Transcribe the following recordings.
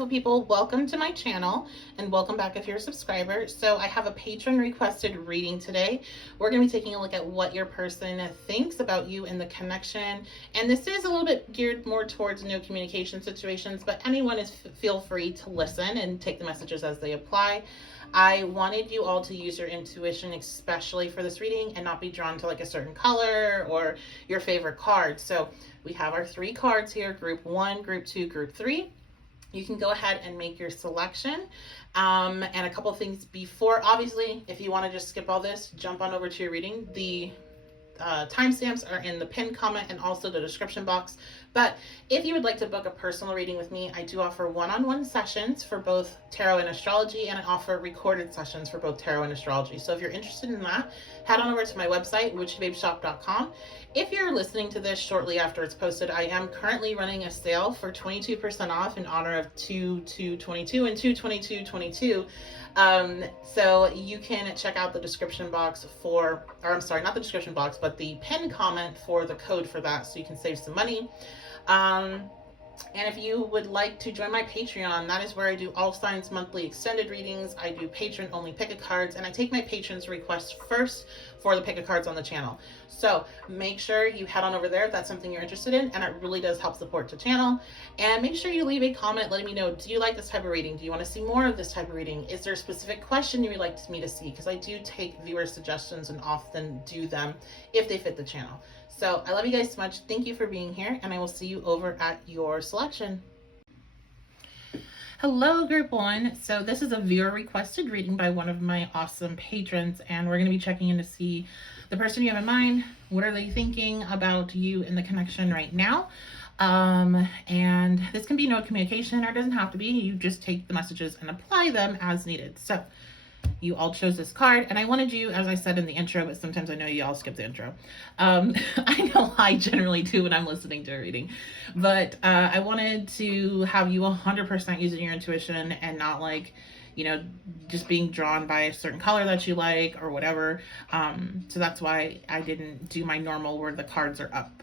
beautiful people, welcome to my channel and welcome back if you're a subscriber. So I have a patron requested reading today. We're going to be taking a look at what your person thinks about you and the connection. And this is a little bit geared more towards no communication situations, but anyone is feel free to listen and take the messages as they apply. I wanted you all to use your intuition, especially for this reading, and not be drawn to like a certain color or your favorite card. So we have our 3 cards here, group 1, group 2, group 3. You can go ahead and make your selection. And a couple things before, obviously, if you want to just skip all this, jump on over to your reading. The timestamps are in the pinned comment and also the description box. But if you would like to book a personal reading with me, I do offer one-on-one sessions for both tarot and astrology, and I offer recorded sessions for both tarot and astrology. So if you're interested in that, head on over to my website, witchybabeshop.com. If you're listening to this shortly after it's posted, I am currently running a sale for 22% off in honor of 2/2/22 and 2/22/22. So you can check out the description box for, or I'm sorry, not the description box, but the pinned comment for the code for that, so you can save some money. And if you would like to join my Patreon, that is where I do all signs monthly extended readings. I do patron only pick a cards, and I take my patrons' requests first for the pick a cards on the channel. So make sure you head on over there if that's something you're interested in, and it really does help support the channel. And make sure you leave a comment letting me know, do you like this type of reading? Do you want to see more of this type of reading? Is there a specific question you would like me to see? Because I do take viewer suggestions and often do them if they fit the channel. So I love you guys so much. Thank you for being here, and I will see you over at your selection. Hello, group 1. So this is a viewer requested reading by one of my awesome patrons, and we're going to be checking in to see the person you have in mind. What are they thinking about you and the connection right now? And this can be no communication, or it doesn't have to be. You just take the messages and apply them as needed. So you all chose this card, and I wanted you, as I said in the intro, but sometimes I know you all skip the intro. I know I generally do when I'm listening to a reading, but I wanted to have you 100% using your intuition and not like, you know, just being drawn by a certain color that you like or whatever. So that's why I didn't do my normal where the cards are up,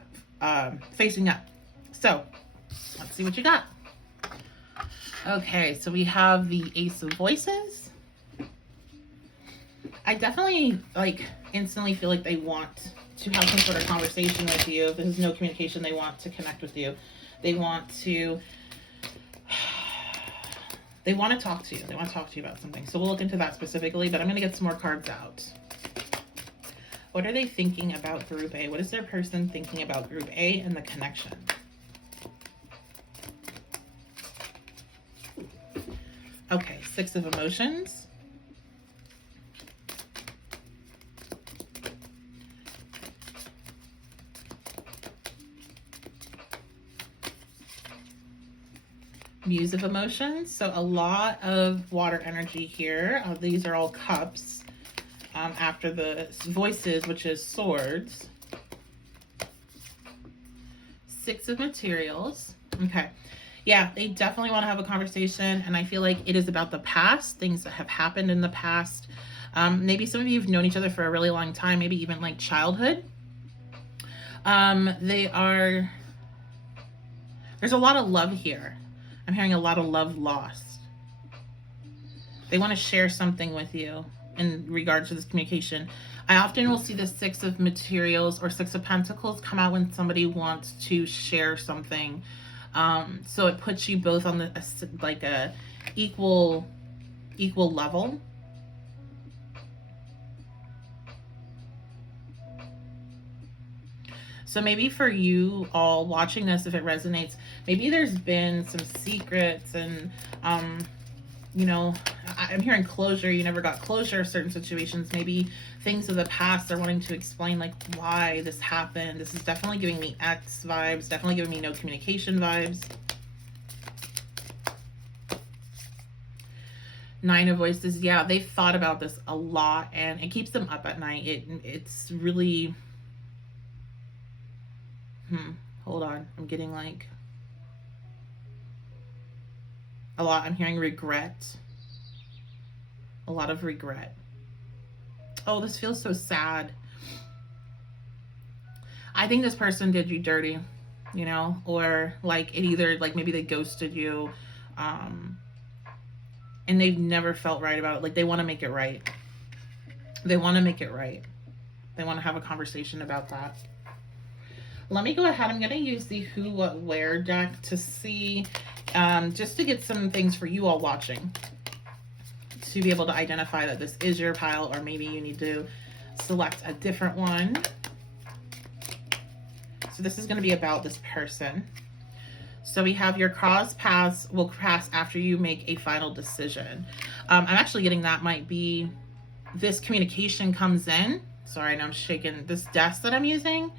facing up. So let's see what you got. Okay, so we have the Ace of Voices. I definitely instantly feel like they want to have some sort of conversation with you. If there's no communication, they want to connect with you. They want to talk to you. They want to talk to you about something. So we'll look into that specifically, but I'm going to get some more cards out. What are they thinking about group A? What is their person thinking about group A and the connection? Okay, 6 of Emotions. Muse of Emotions. So a lot of water energy here. These are all cups. After the Voices, which is swords. 6 of Materials. Okay. Yeah, they definitely want to have a conversation, and I feel like it is about the past, things that have happened in the past. Maybe some of you have known each other for a really long time, maybe even like childhood. There's a lot of love here. I'm hearing a lot of love lost. They want to share something with you in regards to this communication. I often will see the 6 of Materials or 6 of Pentacles come out when somebody wants to share something. So it puts you both on a equal level. So maybe for you all watching this, if it resonates, maybe there's been some secrets and, you know, I'm hearing closure. You never got closure of certain situations. Maybe things of the past are wanting to explain like why this happened. This is definitely giving me X vibes, definitely giving me no communication vibes. 9 of Voices. Yeah, they've thought about this a lot, and it keeps them up at night. It's really... Hold on. I'm getting like a lot. I'm hearing regret. A lot of regret. Oh, this feels so sad. I think this person did you dirty, you know, or like it either like maybe they ghosted you. And they've never felt right about it. Like, they want to make it right. They want to make it right. They want to have a conversation about that. Let me go ahead. I'm going to use the Who, What, Where deck to see, just to get some things for you all watching, to be able to identify that this is your pile, or maybe you need to select a different one. So this is going to be about this person. So we have your paths will pass after you make a final decision. I'm actually getting that might be this communication comes in. Sorry, I know I'm shaking. This desk that I'm using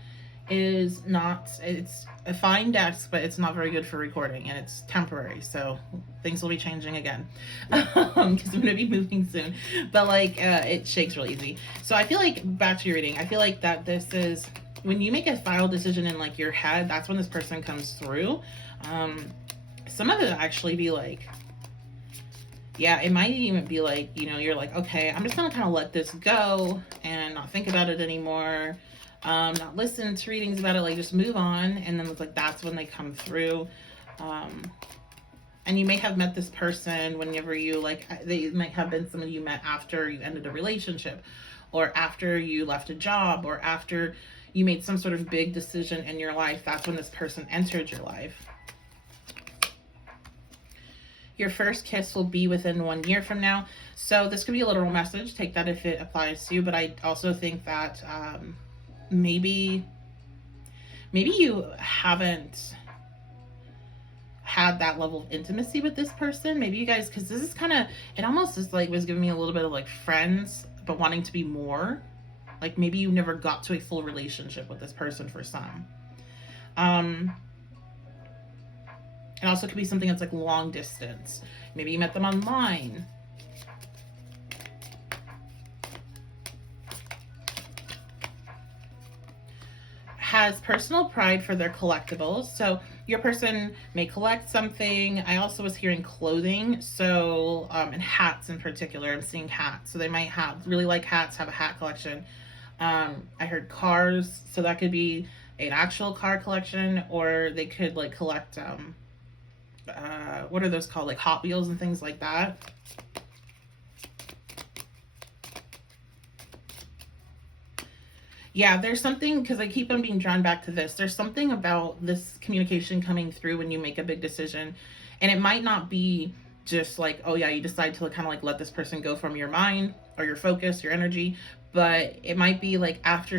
is not, it's a fine desk, but it's not very good for recording, and it's temporary. So things will be changing again because I'm going to be moving soon. But like, it shakes really easy. So I feel like, back to your reading, I feel like that this is, when you make a final decision in like your head, that's when this person comes through. Some of it actually be like, yeah, it might even be like, you know, you're like, okay, I'm just gonna kind of let this go and not think about it anymore, not listen to readings about it, like just move on. And then it's like, that's when they come through. And you may have met this person whenever you, like, they might have been someone you met after you ended a relationship, or after you left a job, or after you made some sort of big decision in your life. That's when this person entered your life. Your first kiss will be within 1 year from now. So this could be a literal message. Take that if it applies to you. But I also think that maybe you haven't had that level of intimacy with this person. Maybe you guys, because this is kind of, it almost is like, was giving me a little bit of like friends, but wanting to be more. Like, maybe you never got to a full relationship with this person for some. It also could be something that's like long distance. Maybe you met them online. Has personal pride for their collectibles. So your person may collect something. I also was hearing clothing. So, and hats in particular. I'm seeing hats. So they might really like hats, have a hat collection. I heard cars. So that could be an actual car collection, or they could like collect, what are those called? Like Hot Wheels and things like that. Yeah, there's something, because I keep on being drawn back to this. There's something about this communication coming through when you make a big decision. And it might not be just like, oh yeah, you decide to kind of like let this person go from your mind or your focus, your energy. But it might be like after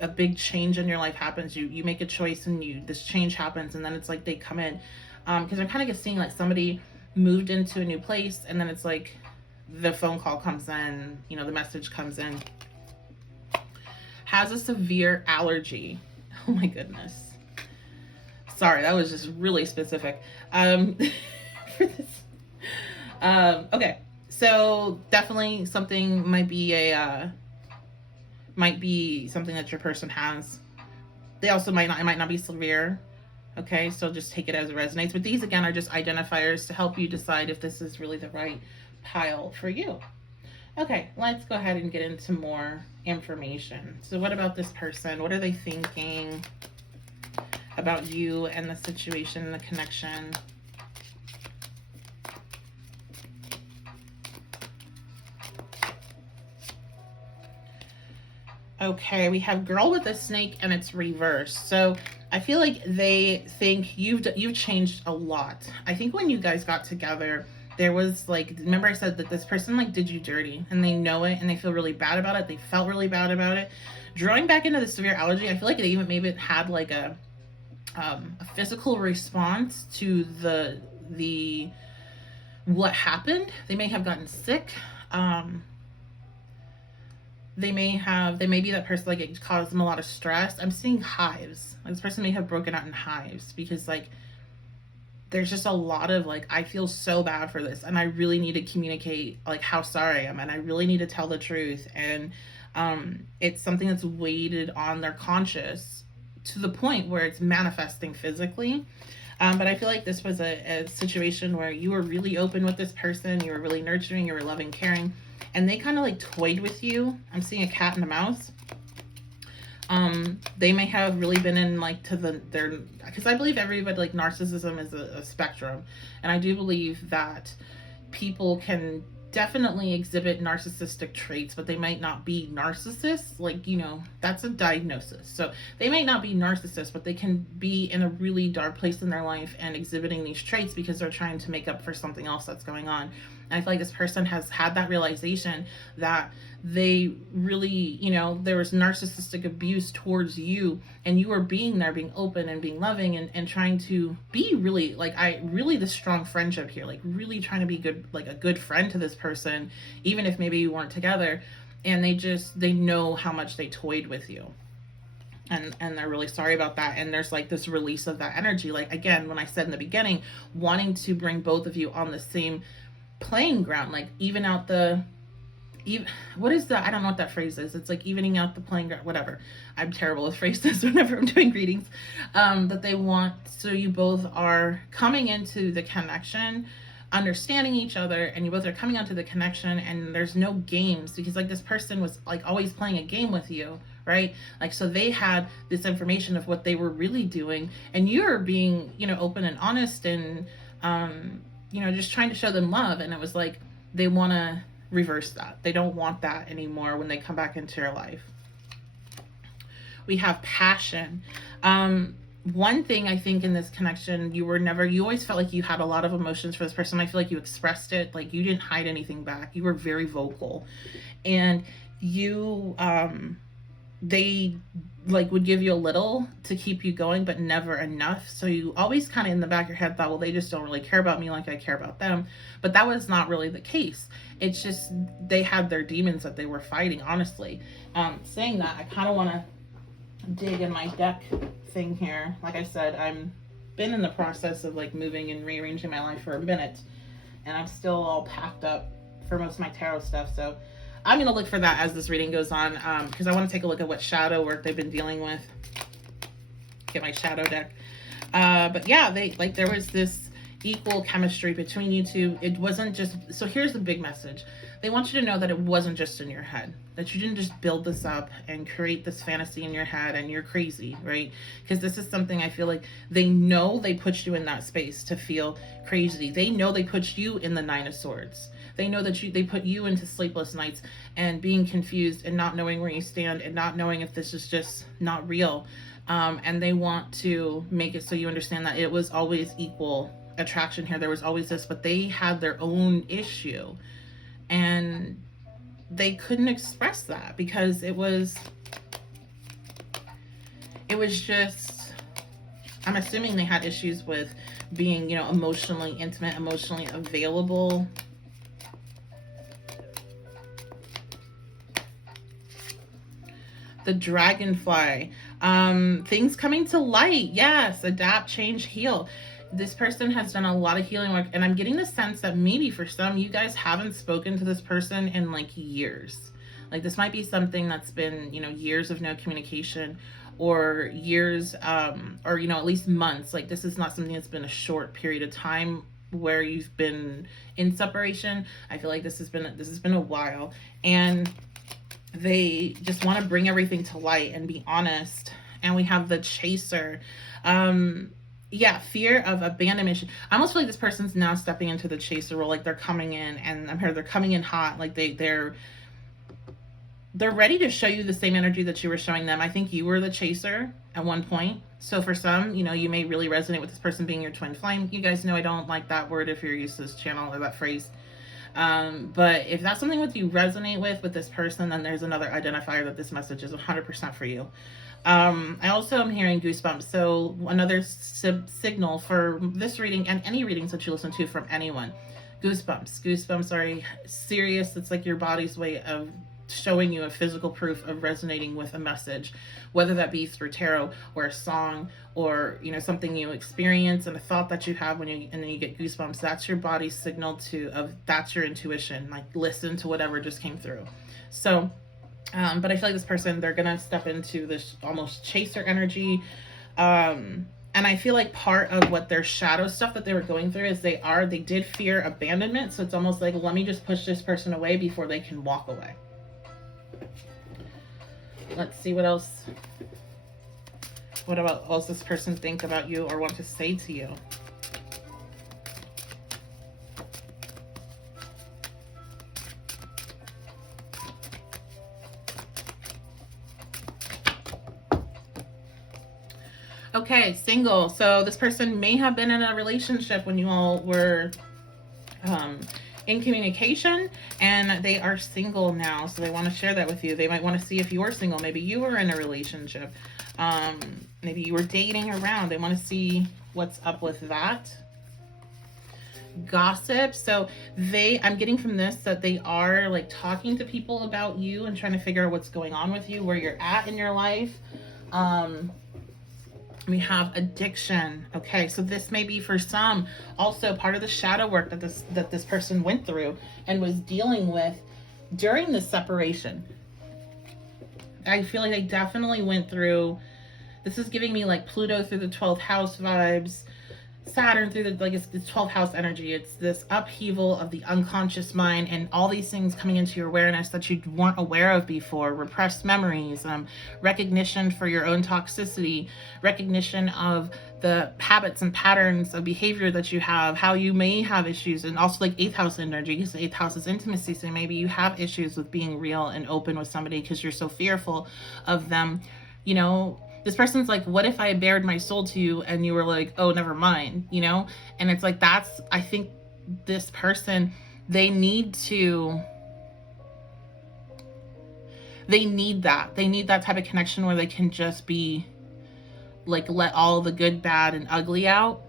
a big change in your life happens, you make a choice and this change happens, and then it's like they come in. Because I'm kind of just seeing like somebody moved into a new place, and then it's like the phone call comes in, you know, the message comes in. Has a severe allergy. Oh my goodness. Sorry, that was just really specific. For this. Okay, so definitely something might be something that your person has. They also it might not be severe. Okay, so just take it as it resonates. But these, again, are just identifiers to help you decide if this is really the right pile for you. Okay, let's go ahead and get into more information. So what about this person? What are they thinking about you and the situation, the connection? Okay, we have girl with a snake, and it's reversed. So I feel like they think you've changed a lot. I think when you guys got together, there was like, remember I said that this person like did you dirty, and they know it, and they feel really bad about it. They felt really bad about it. Drawing back into the severe allergy, I feel like they even maybe had like a physical response to the what happened. They may have gotten sick. They may be that person, like it caused them a lot of stress. I'm seeing hives. Like this person may have broken out in hives because like there's just a lot of like, I feel so bad for this, and I really need to communicate like how sorry I am, and I really need to tell the truth. And it's something that's weighted on their conscious to the point where it's manifesting physically. But I feel like this was a situation where you were really open with this person, you were really nurturing, you were loving, caring, and they kind of like toyed with you. I'm seeing a cat and a mouse. They may have really been in like because I believe everybody, like, narcissism is a spectrum, and I do believe that people can definitely exhibit narcissistic traits, but they might not be narcissists. Like, that's a diagnosis. So they might not be narcissists, but they can be in a really dark place in their life and exhibiting these traits because they're trying to make up for something else that's going on. And I feel like this person has had that realization that they really, there was narcissistic abuse towards you, and you were being there, being open and being loving, and trying to be really, like, really the strong friendship here, like really trying to be good, like a good friend to this person, even if maybe you weren't together. And they know how much they toyed with you. And they're really sorry about that. And there's like this release of that energy. Like, again, when I said in the beginning, wanting to bring both of you on the same playing ground, like even out what is that? I don't know what that phrase is. It's like evening out the playing ground, whatever. I'm terrible with phrases whenever I'm doing readings. That they want, so you both are coming into the connection, understanding each other, and you both are coming onto the connection, and there's no games, because like this person was like always playing a game with you, right? Like, so they had this information of what they were really doing, and you're being, open and honest, and just trying to show them love. And it was like they want to reverse that. They don't want that anymore when they come back into your life. We have passion. One thing I think in this connection, you always felt like you had a lot of emotions for this person. I feel like you expressed it, like you didn't hide anything back. You were very vocal, and they like would give you a little to keep you going, but never enough. So you always kind of in the back of your head thought, well, they just don't really care about me like I care about them. But that was not really the case. It's just they had their demons that they were fighting, honestly. Saying that, I kind of want to dig in my deck thing here. Like I said, I'm been in the process of like moving and rearranging my life for a minute, and I'm still all packed up for most of my tarot stuff. So I'm going to look for that as this reading goes on, because I want to take a look at what shadow work they've been dealing with. Get my shadow deck. But yeah, there was this equal chemistry between you two. It wasn't just, so here's the big message. They want you to know that it wasn't just in your head, that you didn't just build this up and create this fantasy in your head and you're crazy, right? Because this is something I feel like they know they put you in that space to feel crazy. They know they put you in the Nine of Swords. They know that they put you into sleepless nights and being confused and not knowing where you stand and not knowing if this is just not real. And they want to make it so you understand that it was always equal attraction here. There was always this, but they had their own issue and they couldn't express that because it was just, I'm assuming they had issues with being, emotionally intimate, emotionally available. The dragonfly, things coming to light. Yes, adapt, change, heal. This person has done a lot of healing work, and I'm getting the sense that maybe for some, you guys haven't spoken to this person in like years. Like this might be something that's been, years of no communication, or years, or, at least months. Like this is not something that's been a short period of time where you've been in separation. I feel like this has been a while, and they just want to bring everything to light and be honest. And we have the chaser. Yeah, fear of abandonment. I almost feel like this person's now stepping into the chaser role. Like they're coming in, and I'm here, they're coming in hot. Like they're ready to show you the same energy that you were showing them. I think you were the chaser at one point. So for some, you may really resonate with this person being your twin flame. You guys know I don't like that word if you're used to this channel or that phrase. But if that's something that you resonate with this person, then there's another identifier that this message is 100% for you. I also am hearing goosebumps. So another signal for this reading and any readings that you listen to from anyone. Goosebumps are serious. It's like your body's way of showing you a physical proof of resonating with a message, whether that be through tarot or a song or something you experience and a thought that you have and then you get goosebumps. That's your body's signal that's your intuition. Like listen to whatever just came through. So but I feel like this person, they're gonna step into this almost chaser energy, and I feel like part of what their shadow stuff that they were going through is they did fear abandonment. So it's almost like, let me just push this person away before they can walk away. Let's see what else. What about else this person think about you or want to say to you? Okay, single. So this person may have been in a relationship when you all were in communication, and they are single now. So they want to share that with you. They might want to see if you're single. Maybe you were in a relationship. Maybe you were dating around. They want to see what's up with that. Gossip. So I'm getting from this that they are like talking to people about you and trying to figure out what's going on with you, where you're at in your life. We have addiction. Okay, so this may be for some also part of the shadow work that this person went through and was dealing with during the separation. I feel like they definitely went through. This is giving me like Pluto through the 12th house vibes, Saturn through it's 12th house energy. It's this upheaval of the unconscious mind and all these things coming into your awareness that you weren't aware of before. Repressed memories, recognition for your own toxicity, recognition of the habits and patterns of behavior that you have, how you may have issues, and also like 8th house energy, because the 8th house is intimacy. So maybe you have issues with being real and open with somebody because you're so fearful of them, you know. This person's like, what if I bared my soul to you and you were like, oh, never mind, you know? And it's like, I think this person, they need that. They need that type of connection where they can just be like, let all the good, bad, and ugly out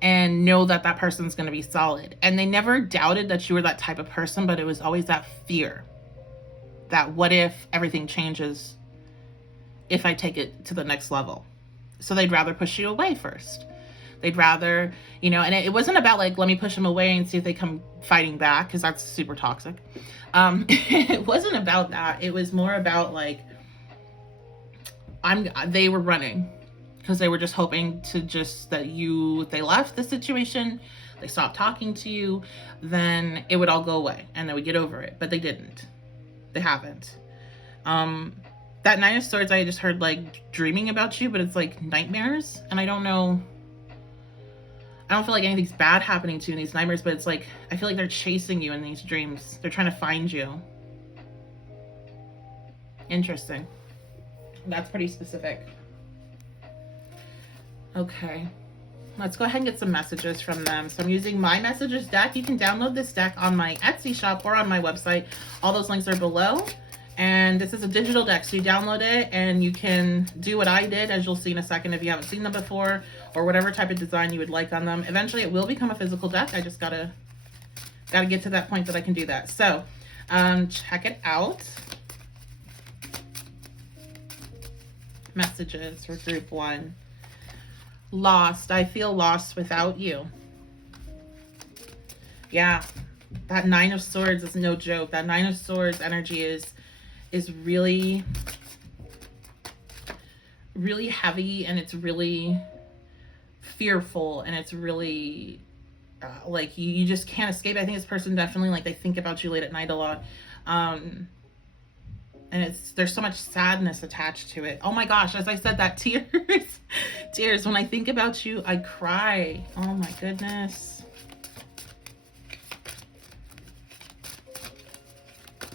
and know that that person's going to be solid. And they never doubted that you were that type of person, but it was always that fear that what if everything changes if I take it to the next level. So they'd rather push you away first. They'd rather, you know, and it wasn't about like, let me push them away and see if they come fighting back, because that's super toxic. It wasn't about that. It was more about like, they were running because they were just hoping to if they left the situation, they stopped talking to you, then it would all go away and they would get over it. But they didn't. They haven't. That 9 of Swords, I just heard like dreaming about you, but it's like nightmares. And I don't feel like anything's bad happening to you in these nightmares, but it's like, I feel like they're chasing you in these dreams. They're trying to find you. Interesting. That's pretty specific. Okay. Let's go ahead and get some messages from them. So I'm using my messages deck. You can download this deck on my Etsy shop or on my website. All those links are below. And this is a digital deck, so you download it and you can do what I did, as you'll see in a second if you haven't seen them before, or whatever type of design you would like on them. Eventually it will become a physical deck. I just gotta get to that point that I can do that. So check it out. Messages for group 1. Lost. I feel lost without you. Yeah, that 9 of Swords is no joke. That 9 of Swords energy is really, really heavy, and it's really fearful, and it's really like you just can't escape. I think this person definitely, like, they think about you late at night a lot, and there's so much sadness attached to it. Oh my gosh, as I said that, tears. When I think about you, I cry. Oh my goodness.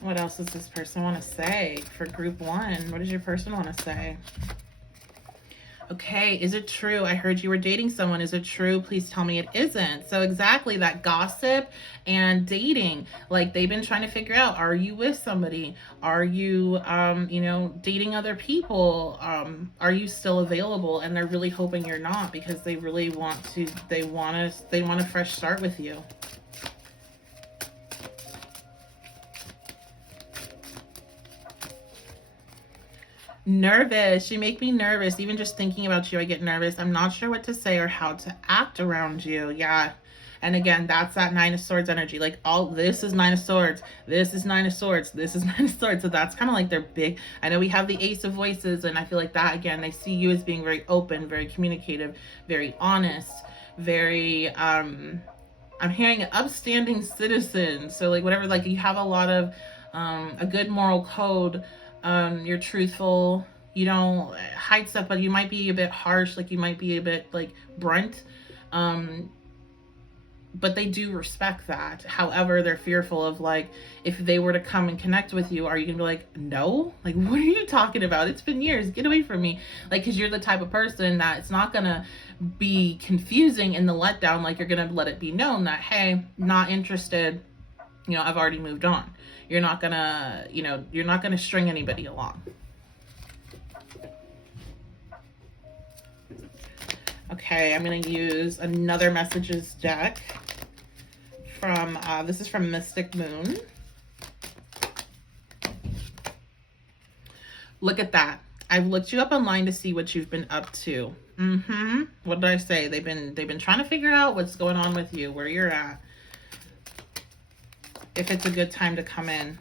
What else does this person want to say for group 1? What does your person want to say? Okay, is it true? I heard you were dating someone. Is it true? Please tell me it isn't. So exactly, that gossip and dating. Like, they've been trying to figure out, are you with somebody? Are you, dating other people? Are you still available? And they're really hoping you're not, because they really they want a fresh start with you. Nervous. You make me nervous. Even just thinking about you, I get nervous. I'm not sure what to say or how to act around you. Yeah. And again, that's that 9 of Swords energy. Like, this is 9 of Swords. This is 9 of Swords. This is 9 of Swords. So that's kind of like their big. I know we have the Ace of Voices, and I feel like that, again, they see you as being very open, very communicative, very honest, very, I'm hearing an upstanding citizen. So like whatever, like you have a lot of, a good moral code, You're truthful. You don't hide stuff, but you might be a bit harsh. Like you might be a bit like blunt. Um, but they do respect that. However, they're fearful of like, if they were to come and connect with you, are you gonna be like, no? Like, what are you talking about? It's been years. Get away from me. Like, because you're the type of person that it's not gonna be confusing in the letdown. Like, you're gonna let it be known that, hey, not interested. You know, I've already moved on. You're not gonna, you know, you're not gonna string anybody along. Okay, I'm going to use another messages deck from, this is from Mystic Moon. Look at that. I've looked you up online to see what you've been up to. What did I say? They've been trying to figure out what's going on with you, where you're at. If it's a good time to come in.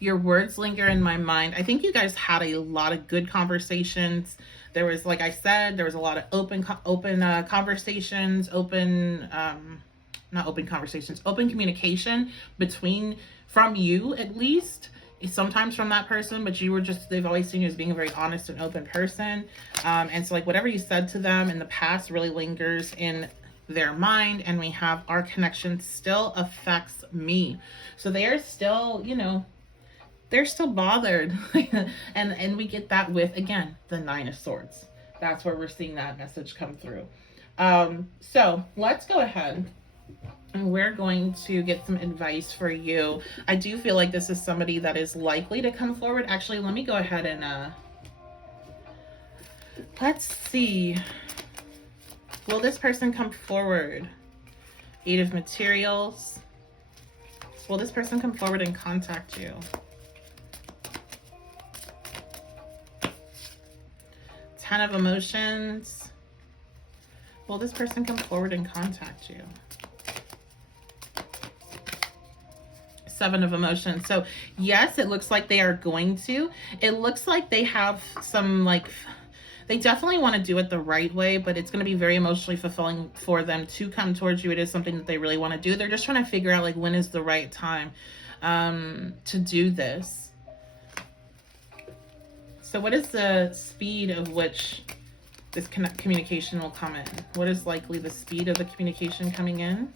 Your words linger in my mind. I think you guys had a lot of good conversations. There was, like I said, there was a lot of open conversations, not open conversations, open communication from you at least, sometimes from that person, but you were just, they've always seen you as being a very honest and open person. And so like whatever you said to them in the past really lingers in their mind, and we have our connection still affects me. So they are still, you know, they're still bothered. and we get that with, again, the Nine of Swords. That's where we're seeing that message come through. So let's go ahead and we're going to get some advice for you. I do feel like this is somebody that is likely to come forward. Actually, let me go ahead and let's see. Will this person come forward? Eight of Materials. Will this person come forward and contact you? Ten of Emotions. Will this person come forward and contact you? Seven of Emotions. So yes, it looks like they are going to. It looks like they have some, like, they definitely want to do it the right way, but it's going to be very emotionally fulfilling for them to come towards you. It is something that they really want to do. They're just trying to figure out, like, when is the right time to do this. So what is the speed of which this communication will come in? What is likely the speed of the communication coming in?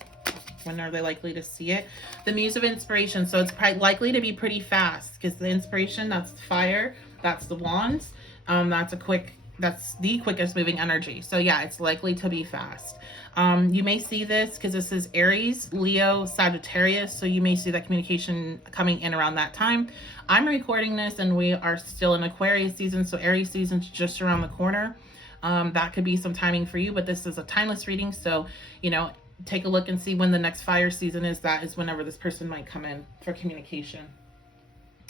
When are they likely to see it? The Muse of Inspiration. So it's likely to be pretty fast, because the inspiration, that's the fire, that's the wands. That's the quickest moving energy. So yeah, it's likely to be fast. You may see this because this is Aries, Leo, Sagittarius. So you may see that communication coming in around that time. I'm recording this and we are still in Aquarius season. So Aries season's just around the corner. That could be some timing for you, but this is a timeless reading. So, you know, take a look and see when the next fire season is. That is whenever this person might come in for communication.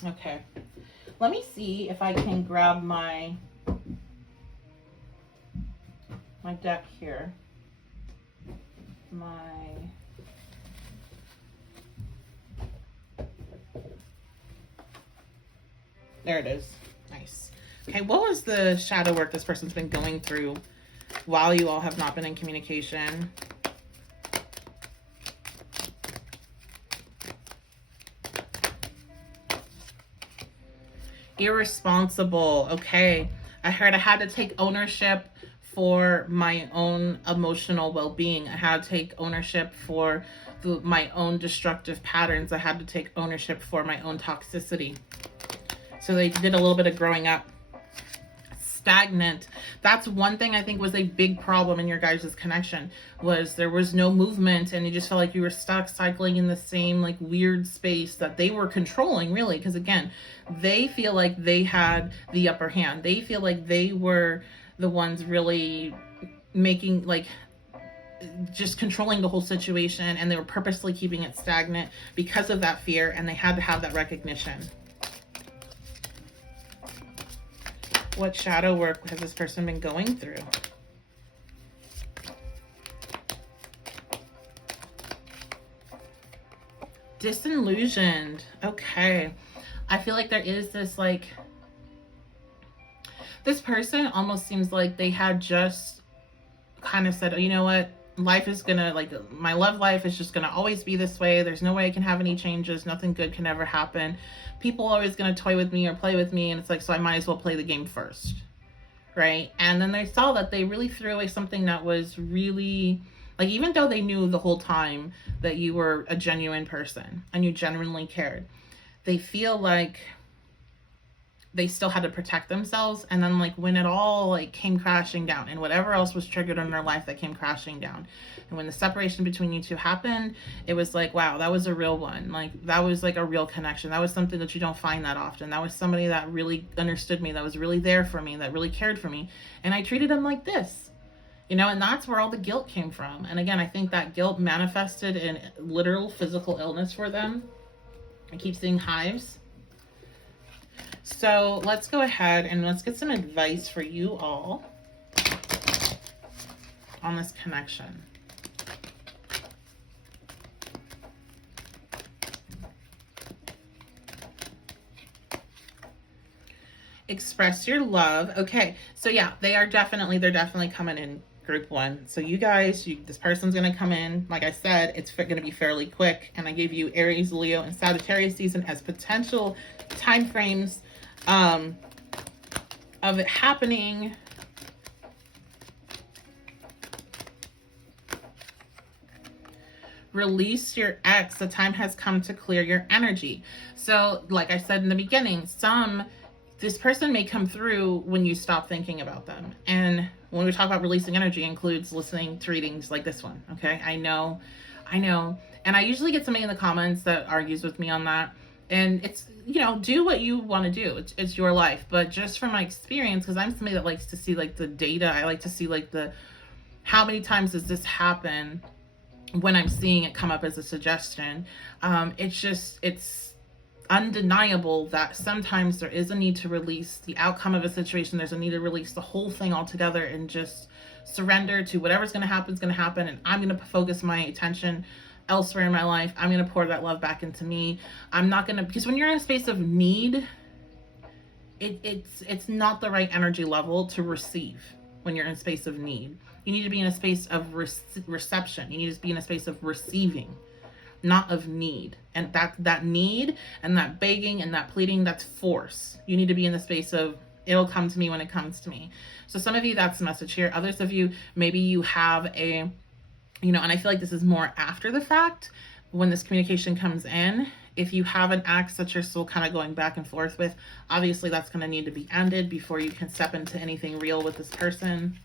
Okay. Let me see if I can grab my deck here. There it is. Nice. Okay, what was the shadow work this person's been going through while you all have not been in communication? Irresponsible. Okay. I heard I had to take ownership for my own emotional well-being. I had to take ownership for my own destructive patterns. I had to take ownership for my own toxicity. So they did a little bit of growing up. Stagnant. That's one thing I think was a big problem in your guys' connection, was there was no movement and you just felt like you were stuck cycling in the same like weird space that they were controlling, really, because again, they feel like they had the upper hand. They feel like they were the ones really making, like, just controlling the whole situation, and they were purposely keeping it stagnant because of that fear, and they had to have that recognition. What shadow work has this person been going through? Disillusioned. Okay. I feel like there is this, like, this person almost seems like they had just kind of said, oh, you know what? life is gonna, like, my love life is just gonna always be this way. There's no way I can have any changes. Nothing good can ever happen. People are always gonna toy with me or play with me, and it's like, so I might as well play the game first, right? And then they saw that they really threw away something that was really, like, even though they knew the whole time that you were a genuine person and you genuinely cared, they feel like they still had to protect themselves. And then, like, when it all, like, came crashing down, and whatever else was triggered in their life that came crashing down, and when the separation between you two happened, it was like, wow, that was a real one. Like, that was like a real connection. That was something that you don't find that often. That was somebody that really understood me, that was really there for me, that really cared for me, and I treated them like this, you know. And that's where all the guilt came from. And again, I think that guilt manifested in literal physical illness for them. I keep seeing hives. So let's go ahead and let's get some advice for you all on this connection. Express your love. Okay, so yeah, they're definitely coming in group one. So you guys, this person's gonna come in. Like I said, it's gonna be fairly quick, and I gave you Aries, Leo, and Sagittarius season as potential time frames of it happening. Release your ex. The time has come to clear your energy. So like I said in the beginning, this person may come through when you stop thinking about them. And when we talk about releasing energy, includes listening to readings like this one. Okay, I know. And I usually get somebody in the comments that argues with me on that. And it's, you know, do what you want to do. It's your life. But just from my experience, because I'm somebody that likes to see, like, the data. I like to see, like, how many times does this happen when I'm seeing it come up as a suggestion. It's undeniable that sometimes there is a need to release the outcome of a situation. There's a need to release the whole thing altogether and just surrender to whatever's going to happen is going to happen. And I'm going to focus my attention elsewhere in my life. I'm going to pour that love back into me. I'm not going to, because when you're in a space of need, it's not the right energy level to receive. When you're in a space of need, you need to be in a space of reception. You need to be in a space of receiving, not of need. And that need and that begging and that pleading, that's force. You need to be in the space of, it'll come to me when it comes to me. So some of you, that's the message here. Others of you, maybe you have a, you know, and I feel like this is more after the fact when this communication comes in. If you have an ex that you're still kind of going back and forth with, obviously that's going to need to be ended before you can step into anything real with this person.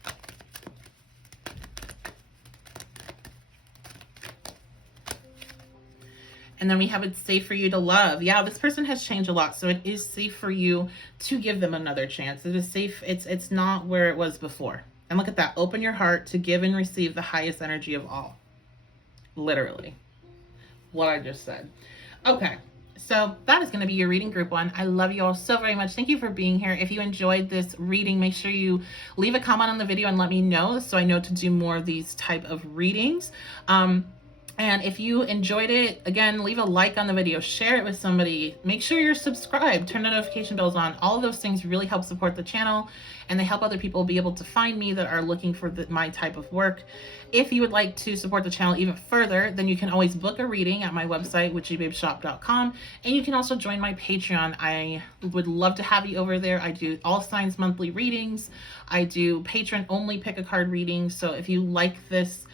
And then we have, it's safe for you to love. Yeah, this person has changed a lot. So it is safe for you to give them another chance. It is safe. It's not where it was before. And look at that. Open your heart to give and receive the highest energy of all. Literally. What I just said. Okay. So that is going to be your reading group one. I love you all so very much. Thank you for being here. If you enjoyed this reading, make sure you leave a comment on the video and let me know so I know to do more of these type of readings. And if you enjoyed it, again, leave a like on the video, share it with somebody, make sure you're subscribed, turn the notification bells on. All of those things really help support the channel, and they help other people be able to find me that are looking for my type of work. If you would like to support the channel even further, then you can always book a reading at my website, witchybabeshop.com, and you can also join my Patreon. I would love to have you over there. I do all signs monthly readings. I do patron only pick a card readings. So if you like this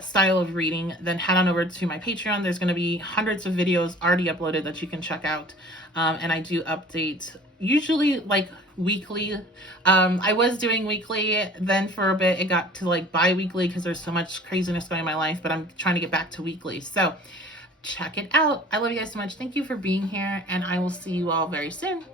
style of reading, then head on over to my Patreon. There's going to be hundreds of videos already uploaded that you can check out. And I do update usually like weekly. I was doing weekly, then for a bit it got to like bi-weekly because there's so much craziness going on in my life, but I'm trying to get back to weekly. So check it out. I love you guys so much. Thank you for being here, and I will see you all very soon.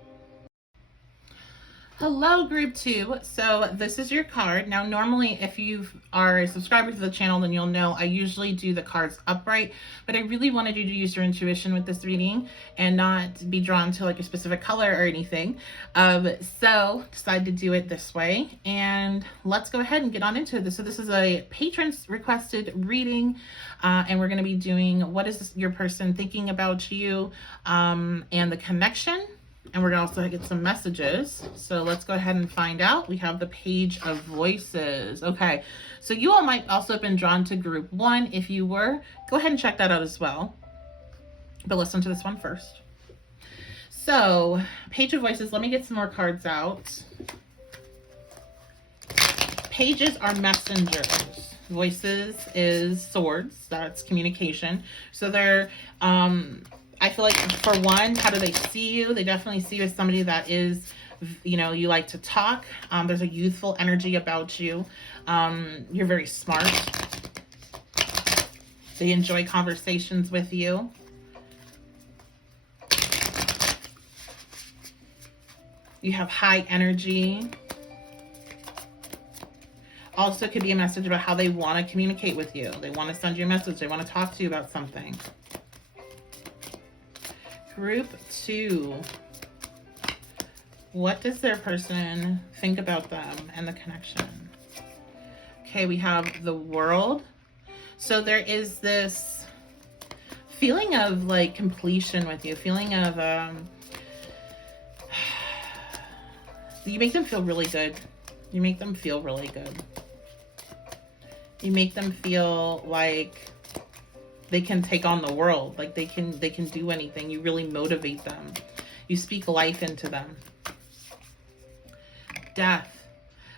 Hello, group 2. So this is your card. Now, normally if you are a subscriber to the channel, then you'll know I usually do the cards upright, but I really wanted you to use your intuition with this reading and not be drawn to like a specific color or anything. So decided to do it this way, and let's go ahead and get on into this. So this is a patron's requested reading, and we're going to be doing what is your person thinking about you, and the connection. And we're going to also get some messages. So let's go ahead and find out. We have the Page of Voices. Okay, so you all might also have been drawn to group 1. If you were, go ahead and check that out as well. But listen to this one first. So, Page of Voices, let me get some more cards out. Pages are messengers. Voices is swords. That's communication. So they're, I feel like for one, how do they see you? They definitely see you as somebody that is, you know, you like to talk. There's a youthful energy about you. You're very smart. They enjoy conversations with you. You have high energy. Also could be a message about how they want to communicate with you. They want to send you a message. They want to talk to you about something. Group 2. What does their person think about them and the connection? Okay, we have the World. So there is this feeling of like completion with you. Feeling of, you make them feel really good. You make them feel really good. You make them feel like they can take on the world. Like they can do anything. You really motivate them. You speak life into them. Death.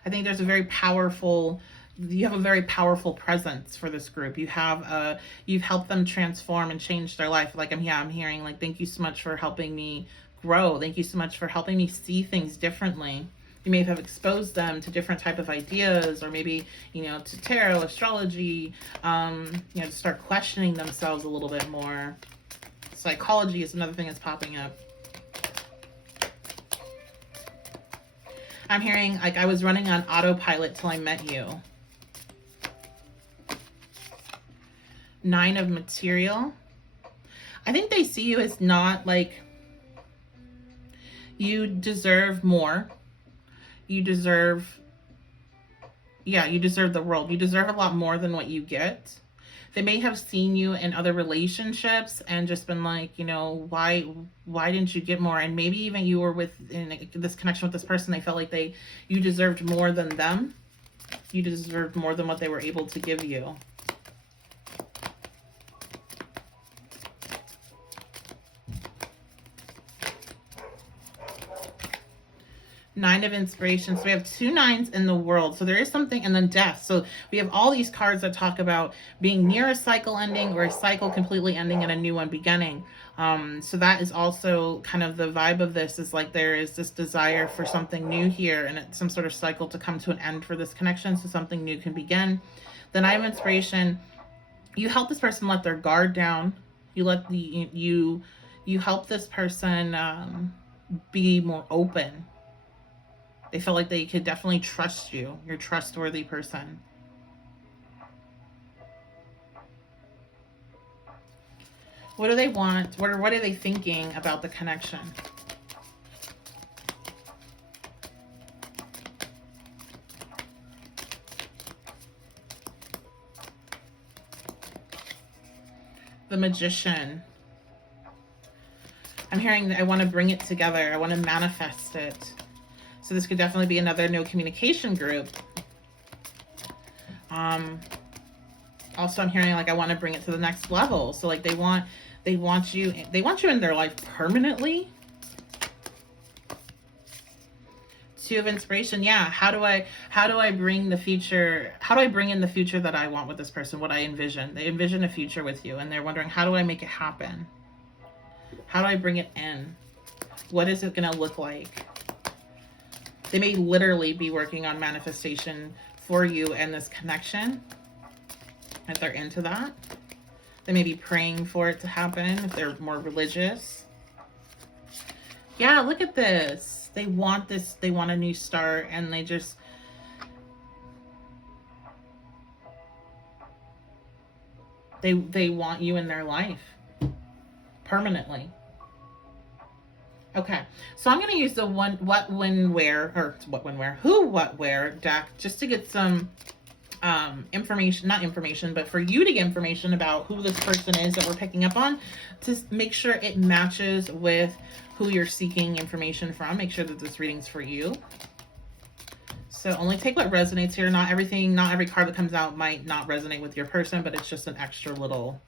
I think there's a very powerful, you have a very powerful presence for this group. You have you've helped them transform and change their life. Like I'm hearing like, thank you so much for helping me grow. Thank you so much for helping me see things differently. You may have exposed them to different type of ideas, or maybe, you know, to tarot, astrology, you know, to start questioning themselves a little bit more. Psychology is another thing that's popping up. I'm hearing like I was running on autopilot till I met you. 9 of Material. I think they see you as not like, you deserve more. You deserve, yeah, you deserve the world. You deserve a lot more than what you get. They may have seen you in other relationships and just been like, you know, why didn't you get more? And maybe even you were in this connection with this person, they felt like you deserved more than them. You deserved more than what they were able to give you. Nine of Inspiration. So we have 2 9s in the World. So there is something, and then Death. So we have all these cards that talk about being near a cycle ending or a cycle completely ending and a new one beginning. So that is also kind of the vibe of this, is like there is this desire for something new here, and it's some sort of cycle to come to an end for this connection, so something new can begin. The 9 of Inspiration, you help this person let their guard down. You let you help this person be more open. They felt like they could definitely trust you. You're a trustworthy person. What do they want? What are they thinking about the connection? The Magician. I'm hearing that I want to bring it together. I want to manifest it. So this could definitely be another no communication group. Also, I'm hearing like I want to bring it to the next level. So like they want you in their life permanently. 2 of Inspiration. Yeah. How do I bring the future? How do I bring in the future that I want with this person? What I envision. They envision a future with you, and they're wondering, how do I make it happen? How do I bring it in? What is it going to look like? They may literally be working on manifestation for you and this connection, if they're into that. They may be praying for it to happen if they're more religious. Yeah, look at this. They want this. They want a new start, and they want you in their life permanently. Okay, so I'm going to use the Who, What, Where deck just to get some information, not information, but for you to get information about who this person is that we're picking up on, to make sure it matches with who you're seeking information from. Make sure that this reading's for you. So only take what resonates here. Not everything, not every card that comes out might not resonate with your person, but it's just an extra little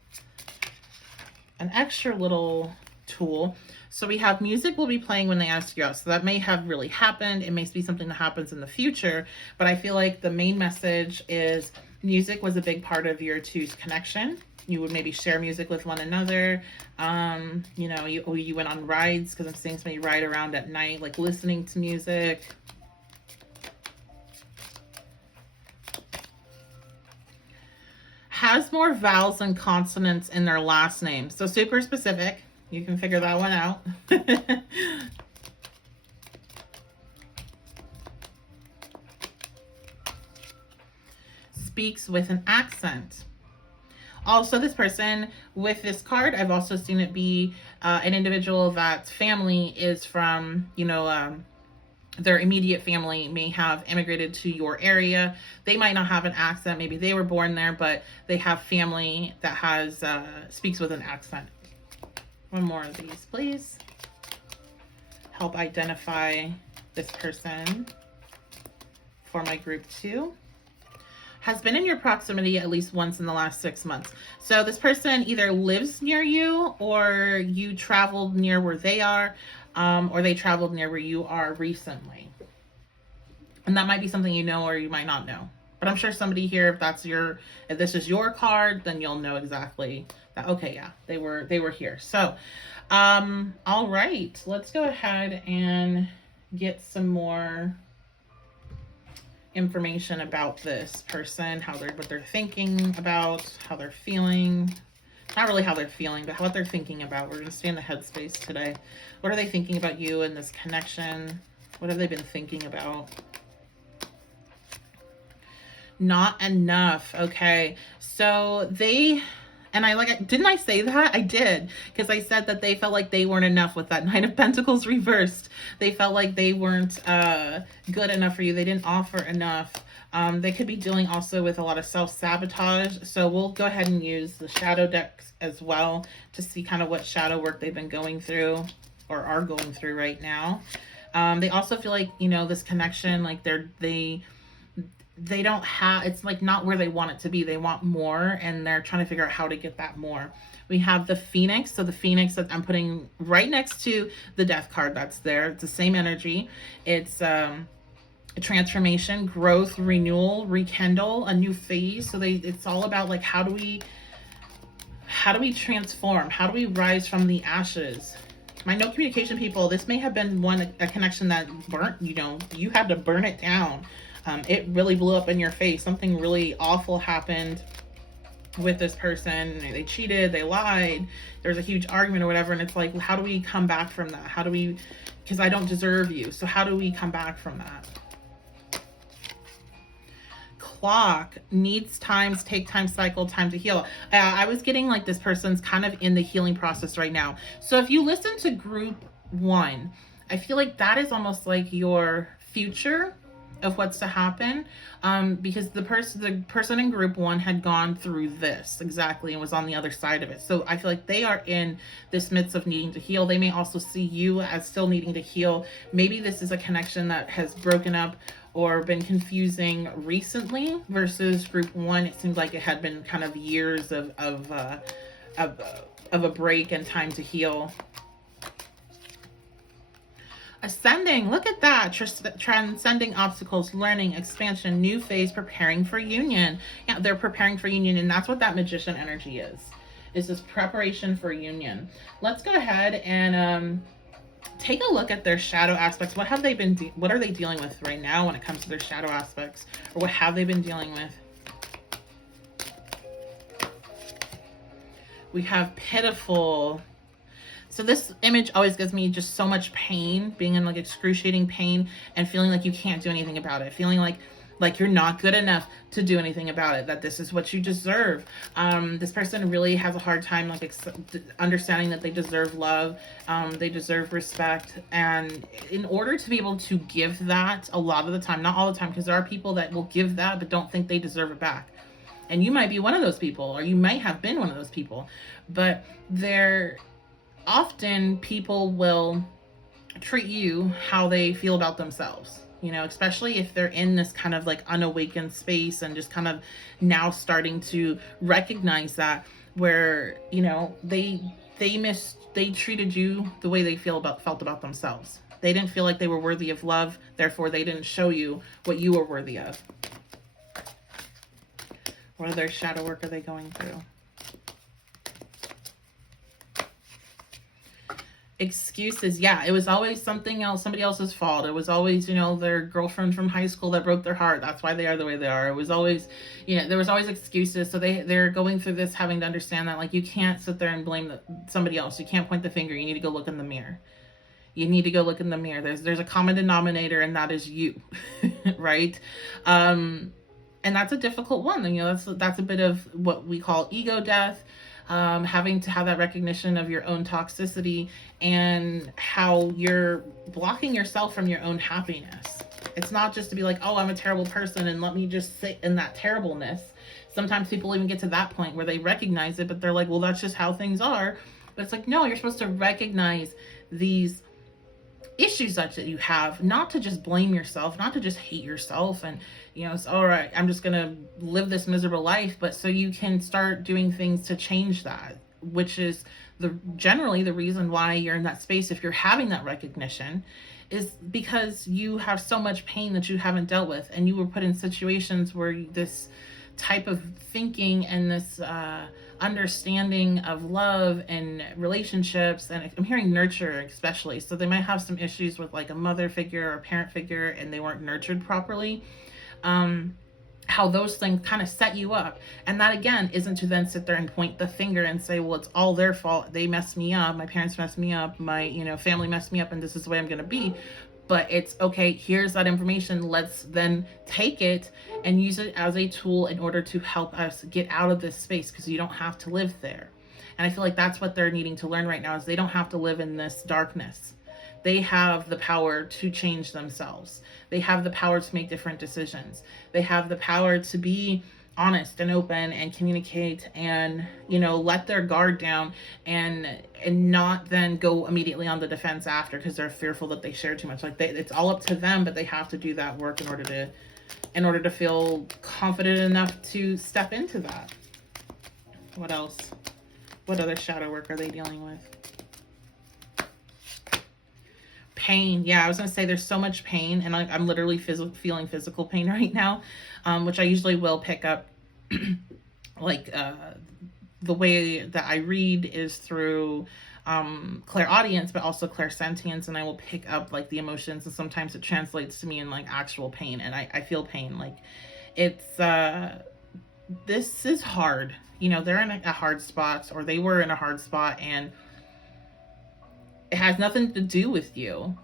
tool. So we have music will be playing when they ask you out. So that may have really happened. It may be something that happens in the future, but I feel like the main message is music was a big part of your two's connection. You would maybe share music with one another. You know, you went on rides, because I'm seeing somebody ride around at night, like listening to music. Has more vowels than consonants in their last name. So super specific. You can figure that one out. Speaks with an accent. Also, this person with this card, I've also seen it be an individual that's family is from, you know, their immediate family may have immigrated to your area. They might not have an accent. Maybe they were born there, but they have family that has speaks with an accent. One more of these, please. Help identify this person for my group 2. Has been in your proximity at least once in the last 6 months. So this person either lives near you, or you traveled near where they are, or they traveled near where you are recently. And that might be something you know, or you might not know. But I'm sure somebody here, if this is your card, then you'll know exactly that. Okay, yeah, they were here. So, all right, let's go ahead and get some more information about this person, what they're thinking about, how they're feeling. Not really how they're feeling, but what they're thinking about. We're going to stay in the headspace today. What are they thinking about you and this connection? What have they been thinking about? Not enough. Okay. So didn't I say that? I did, because I said that they felt like they weren't enough with that Nine of Pentacles reversed. They felt like they weren't good enough for you. They didn't offer enough. They could be dealing also with a lot of self-sabotage. So we'll go ahead and use the shadow decks as well to see kind of what shadow work they've been going through or are going through right now. They also feel like, you know, this connection, like they don't have, it's like not where they want it to be. They want more, and they're trying to figure out how to get that more. We have the Phoenix. So the Phoenix that I'm putting right next to the Death card that's there. It's the same energy. It's transformation, growth, renewal, rekindle, a new phase. So it's all about like, how do we transform? How do we rise from the ashes? My no communication people, this may have been a connection that burnt, you know, you had to burn it down. It really blew up in your face. Something really awful happened with this person. They cheated, they lied, there's a huge argument or whatever. And it's like, how do we come back from that? Because I don't deserve you. So how do we come back from that? Clock, needs times, take time, cycle, time to heal. I was getting like this person's kind of in the healing process right now. So if you listen to group 1, I feel like that is almost like your future of what's to happen, because the person in group 1 had gone through this exactly and was on the other side of it. So I feel like they are in this midst of needing to heal. They may also see you as still needing to heal. Maybe this is a connection that has broken up or been confusing recently versus group 1. It seems like it had been kind of years of a break and time to heal. Ascending, look at that. Transcending obstacles, learning, expansion, new phase, preparing for union. Yeah, they're preparing for union, and that's what that Magician energy is this preparation for union. Let's go ahead and take a look at their shadow aspects. What are they dealing with right now when it comes to their shadow aspects? Or what have they been dealing with? We have pitiful. So this image always gives me just so much pain, being in like excruciating pain and feeling like you can't do anything about it. Feeling like Like you're not good enough to do anything about it, that this is what you deserve. This person really has a hard time like understanding that they deserve love, they deserve respect, and in order to be able to give that, a lot of the time, not all the time, because there are people that will give that but don't think they deserve it back. And you might be one of those people, or you might have been one of those people, but they're often people will treat you how they feel about themselves, you know, especially if they're in this kind of like unawakened space and just kind of now starting to recognize that, where, you know, they treated you the way they felt about themselves. They didn't feel like they were worthy of love, therefore they didn't show you what you were worthy of. What other shadow work are they going through? Excuses. Yeah, it was always something else, somebody else's fault. It was always, you know, their girlfriend from high school that broke their heart. That's why they are the way they are. It was always, you know, there was always excuses. So they're going through this, having to understand that, like, you can't sit there and blame somebody else. You can't point the finger. You need to go look in the mirror. You need to go look in the mirror. There's a common denominator, and that is you, right? And that's a difficult one. And, you know, that's a bit of what we call ego death. Having to have that recognition of your own toxicity and how you're blocking yourself from your own happiness. It's not just to be like, oh, I'm a terrible person and let me just sit in that terribleness. Sometimes people even get to that point where they recognize it, but they're like, well, that's just how things are. But it's like, no, you're supposed to recognize these issues that you have, not to just blame yourself, not to just hate yourself and, you know, it's all right, I'm just gonna live this miserable life, but so you can start doing things to change that, which is generally the reason why you're in that space. If you're having that recognition, is because you have so much pain that you haven't dealt with, and you were put in situations where this type of thinking and this understanding of love and relationships, and I'm hearing nurture especially, so they might have some issues with like a mother figure or a parent figure and they weren't nurtured properly. How those things kind of set you up, and that again isn't to then sit there and point the finger and say, well, it's all their fault, they messed me up, my parents messed me up, my, you know, family messed me up, and this is the way I'm going to be. But it's okay, here's that information, let's then take it and use it as a tool in order to help us get out of this space, because you don't have to live there. And I feel like that's what they're needing to learn right now, is they don't have to live in this darkness. They have the power to change themselves. They have the power to make different decisions. They have the power to be honest and open and communicate and, you know, let their guard down and not then go immediately on the defense after because they're fearful that they share too much. Like it's all up to them, but they have to do that work in order to feel confident enough to step into that. What else? What other shadow work are they dealing with? Pain. Yeah, I was gonna say there's so much pain, and I'm literally feeling physical pain right now, which I usually will pick up. Like the way that I read is through clairaudience, but also clairsentience, and I will pick up like the emotions, and sometimes it translates to me in like actual pain, and I feel pain. Like it's this is hard. You know, they're in a hard spot, or they were in a hard spot, and it has nothing to do with you.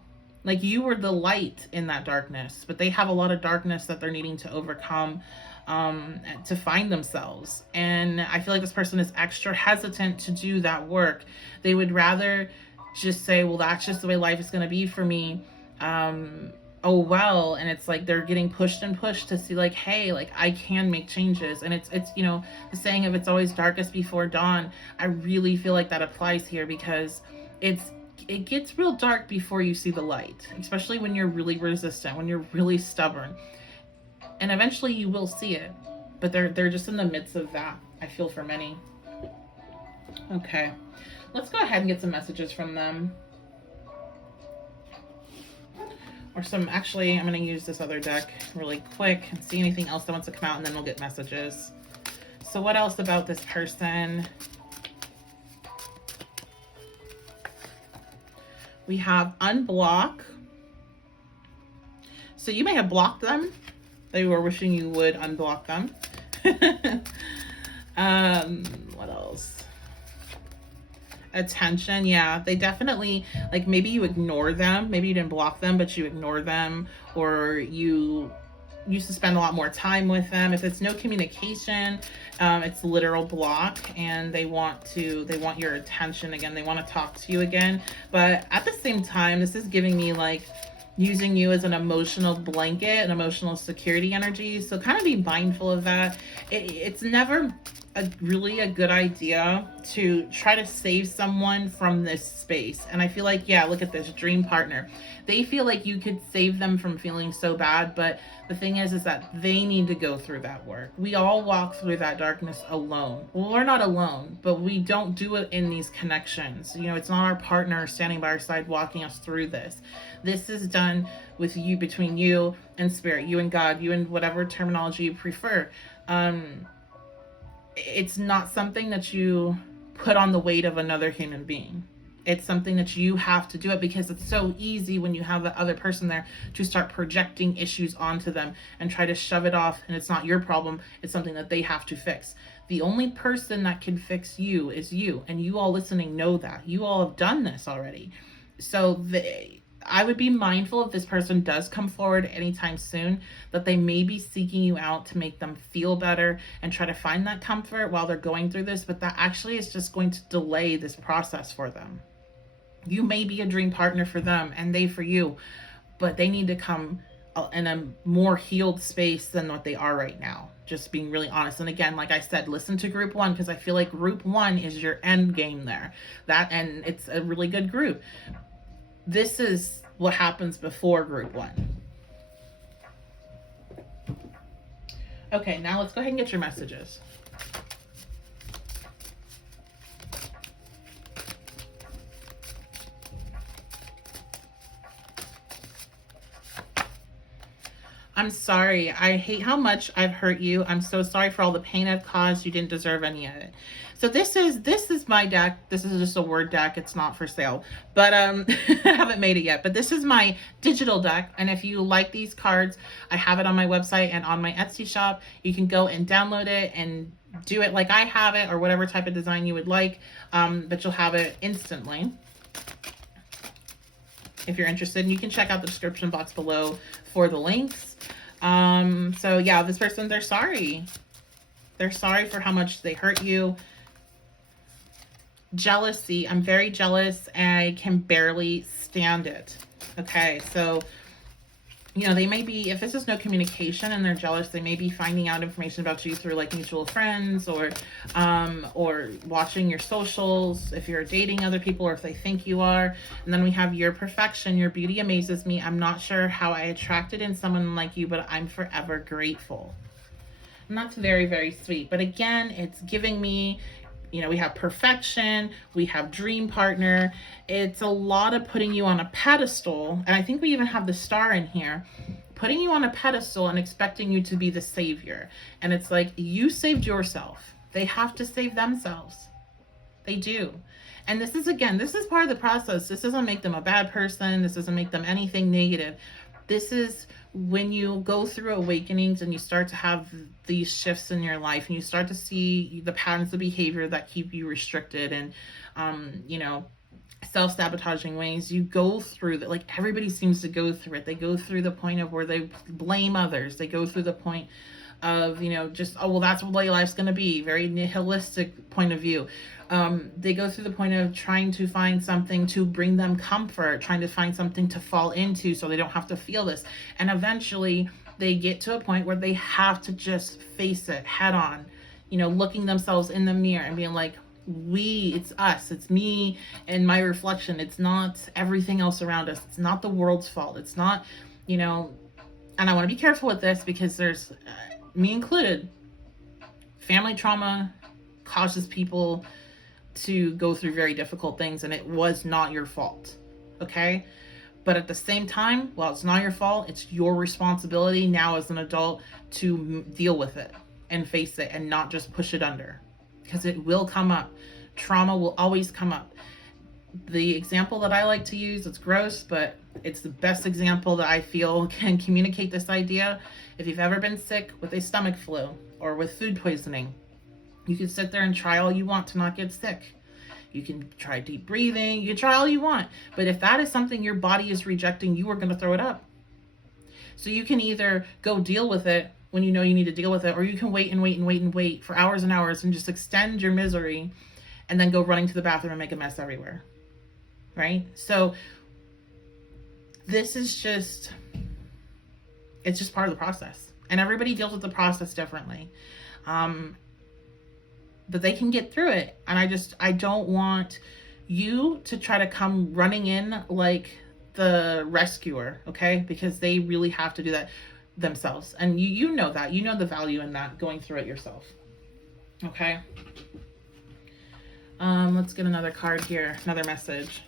Like you were the light in that darkness, but they have a lot of darkness that they're needing to overcome to find themselves. And I feel like this person is extra hesitant to do that work. They would rather just say, well, that's just the way life is going to be for me. Oh, well. And it's like they're getting pushed and pushed to see like, hey, like I can make changes. And it's, you know, the saying of it's always darkest before dawn. I really feel like that applies here, because it gets real dark before you see the light, especially when you're really resistant, when you're really stubborn. And eventually you will see it, but they're just in the midst of that, I feel, for many. Okay, let's go ahead and get some messages from them. Or actually, I'm going to use this other deck really quick and see anything else that wants to come out, and then we'll get messages. So what else about this person? We have unblock. So you may have blocked them. They were wishing you would unblock them. What else? Attention. Yeah, they definitely, like, maybe you ignore them. Maybe you didn't block them, but you ignore them, or you used to spend a lot more time with them. If it's no communication, it's literal block, and they want your attention again. They want to talk to you again. But at the same time, this is giving me like using you as an emotional blanket, an emotional security energy. So kind of be mindful of that. It's never really a good idea to try to save someone from this space. And I feel like, yeah, look at this dream partner. They feel like you could save them from feeling so bad, but the thing is that they need to go through that work. We all walk through that darkness alone. Well, we're not alone, but we don't do it in these connections. You know, it's not our partner standing by our side walking us through this. This is done with you, between you and spirit, you and God, you and whatever terminology you prefer. It's not something that you put on the weight of another human being. It's something that you have to do it, because it's so easy when you have the other person there to start projecting issues onto them and try to shove it off. And it's not your problem. It's something that they have to fix. The only person that can fix you is you. And you all listening know that. You all have done this already. So I would be mindful if this person does come forward anytime soon, that they may be seeking you out to make them feel better and try to find that comfort while they're going through this, but that actually is just going to delay this process for them. You may be a dream partner for them and they for you, but they need to come in a more healed space than what they are right now. Just being really honest. And again, like I said, listen to group 1, because I feel like group 1 is your end game there. And it's a really good group. This is what happens before group 1. Okay, now let's go ahead and get your messages. I'm sorry. I hate how much I've hurt you. I'm so sorry for all the pain I've caused. You didn't deserve any of it. So this is my deck. This is just a word deck. It's not for sale, but I haven't made it yet. But this is my digital deck, and if you like these cards, I have it on my website and on my Etsy shop. You can go and download it and do it like I have it, or whatever type of design you would like, but you'll have it instantly. If you're interested, and you can check out the description box below for the links. So yeah, this person, they're sorry. They're sorry for how much they hurt you. Jealousy. I'm very jealous and I can barely stand it. Okay, so, you know, they may be, if this is no communication and they're jealous, they may be finding out information about you through like mutual friends, or watching your socials, if you're dating other people, or if they think you are. And then we have your perfection. Your beauty amazes me. I'm not sure how I attracted in someone like you, but I'm forever grateful. And that's very, very sweet. But again, it's giving me, you know, we have perfection, we have dream partner. It's a lot of putting you on a pedestal. And I think we even have the star in here, putting you on a pedestal and expecting you to be the savior. And it's like, you saved yourself. They have to save themselves. They do. And this is, again, this is part of the process. This doesn't make them a bad person. This doesn't make them anything negative. This is when you go through awakenings and you start to have these shifts in your life, and you start to see the patterns of behavior that keep you restricted and, you know, self-sabotaging ways. You go through that. Like, everybody seems to go through it. They go through the point of where they blame others. They go through the point of, you know, just, oh, well, that's what life's going to be. Very nihilistic point of view. They go through the point of trying to find something to bring them comfort, trying to find something to fall into so they don't have to feel this. And eventually they get to a point where they have to just face it head on, you know, looking themselves in the mirror and being like, it's us, it's me and my reflection. It's not everything else around us. It's not the world's fault. It's not, you know, and I want to be careful with this, because there's, me included, family trauma causes people to go through very difficult things, and it was not your fault. Okay. But at the same time, well, it's not your fault. It's your responsibility now as an adult to deal with it and face it, and not just push it under, because it will come up. Trauma will always come up. The example that I like to use, it's gross, but it's the best example that I feel can communicate this idea. If you've ever been sick with a stomach flu or with food poisoning, you can sit there and try all you want to not get sick. You can try deep breathing. You can try all you want. But if that is something your body is rejecting, you are going to throw it up. So you can either go deal with it when you know you need to deal with it, or you can wait and wait and wait and wait for hours and hours and just extend your misery and then go running to the bathroom and make a mess everywhere. Right? So this is just, it's just part of the process. And everybody deals with the process differently. But they can get through it. And I don't want you to try to come running in like the rescuer, okay? Because they really have to do that themselves. And you know that. You know the value in that, going through it yourself. Okay? Let's get another card here, another message.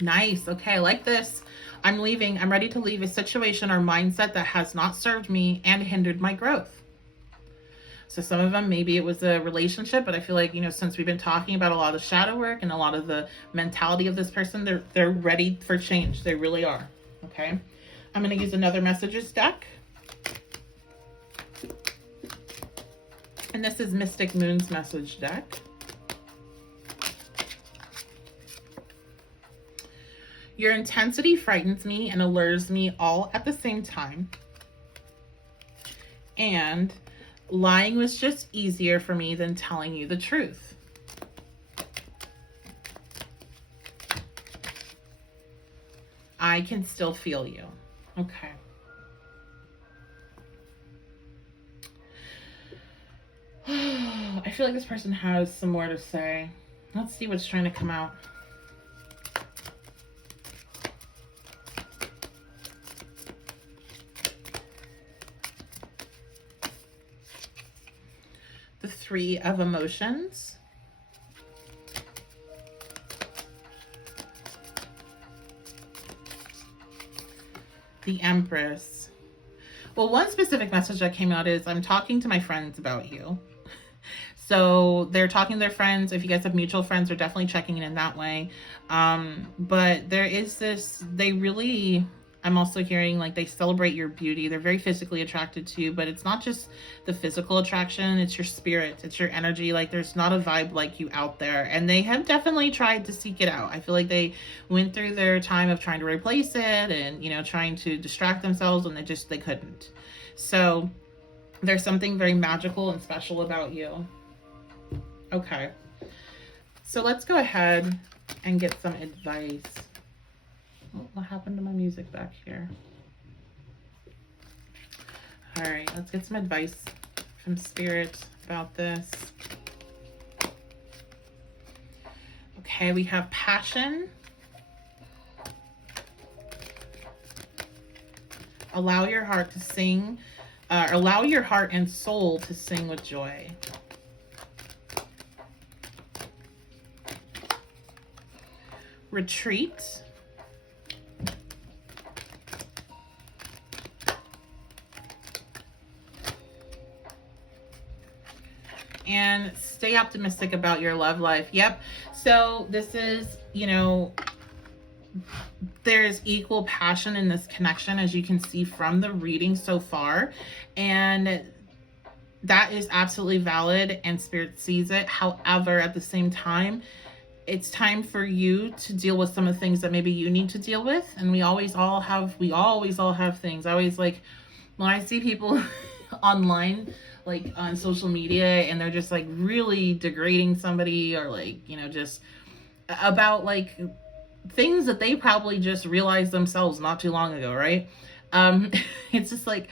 Nice. Okay, I like this. I'm leaving. I'm ready to leave a situation or mindset that has not served me and hindered my growth. So some of them, maybe it was a relationship, but I feel like, since we've been talking about a lot of the shadow work and a lot of the mentality of this person, they're ready for change. They really are. Okay. I'm going to use another messages deck. And this is Mystic Moon's message deck. Your intensity frightens me and allures me all at the same time. And lying was just easier for me than telling you the truth. I can still feel you. Okay. I feel like this person has some more to say. Let's see what's trying to come out. The Three of Emotions. The Empress. Well, one specific message that came out is, I'm talking to my friends about you. So they're talking to their friends. If you guys have mutual friends, they're definitely checking in that way. But there is this, I'm also hearing like they celebrate your beauty. They're very physically attracted to you, but it's not just the physical attraction, it's your spirit, it's your energy. Like there's not a vibe like you out there. And they have definitely tried to seek it out. I feel like they went through their time of trying to replace it and, trying to distract themselves, and they couldn't. So there's something very magical and special about you. Okay. So let's go ahead and get some advice. Oh, what happened to my music back here? All right, let's get some advice from Spirit about this. Okay, we have passion. Allow your heart to sing. Allow your heart and soul to sing with joy. Retreat. And stay optimistic about your love life. Yep. So this is, there's equal passion in this connection, as you can see from the reading so far. And that is absolutely valid, and Spirit sees it. However, at the same time, it's time for you to deal with some of the things that maybe you need to deal with. And we always all have things. I always like, when I see people online, like on social media, and they're just like really degrading somebody, or like, just about like things that they probably just realized themselves not too long ago, right? It's just like,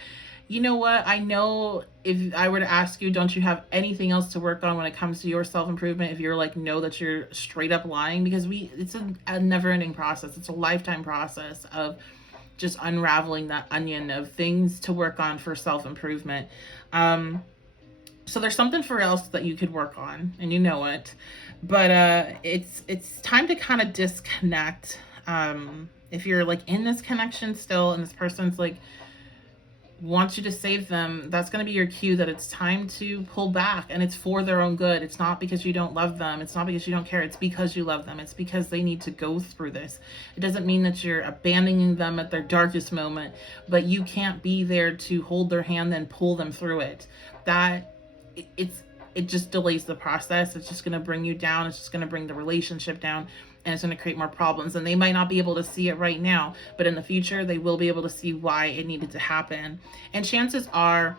you know what? I know if I were to ask you, don't you have anything else to work on when it comes to your self-improvement? If you're like, know that you're straight up lying, because it's a never-ending process. It's a lifetime process of just unraveling that onion of things to work on for self-improvement. So there's something for else that you could work on, and you know it, but it's time to kind of disconnect. If you're like in this connection still, and this person's like wants you to save them, that's going to be your cue that it's time to pull back, and it's for their own good. It's not because you don't love them. It's not because you don't care. It's because you love them. It's because they need to go through this. It doesn't mean that you're abandoning them at their darkest moment, but you can't be there to hold their hand and pull them through it. it just delays the process. It's just going to bring you down. It's just going to bring the relationship down, and it's going to create more problems. And they might not be able to see it right now, but in the future, they will be able to see why it needed to happen. And chances are,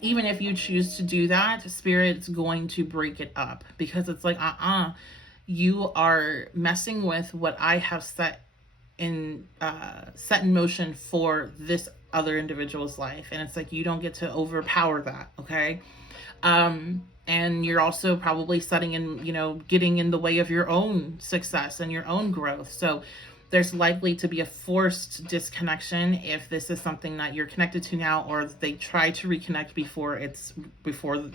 even if you choose to do that, Spirit's going to break it up, because it's like, you are messing with what I have set in motion for this other individual's life. And it's like, you don't get to overpower that. Okay. And you're also probably setting in, getting in the way of your own success and your own growth. So there's likely to be a forced disconnection if this is something that you're connected to now, or they try to reconnect before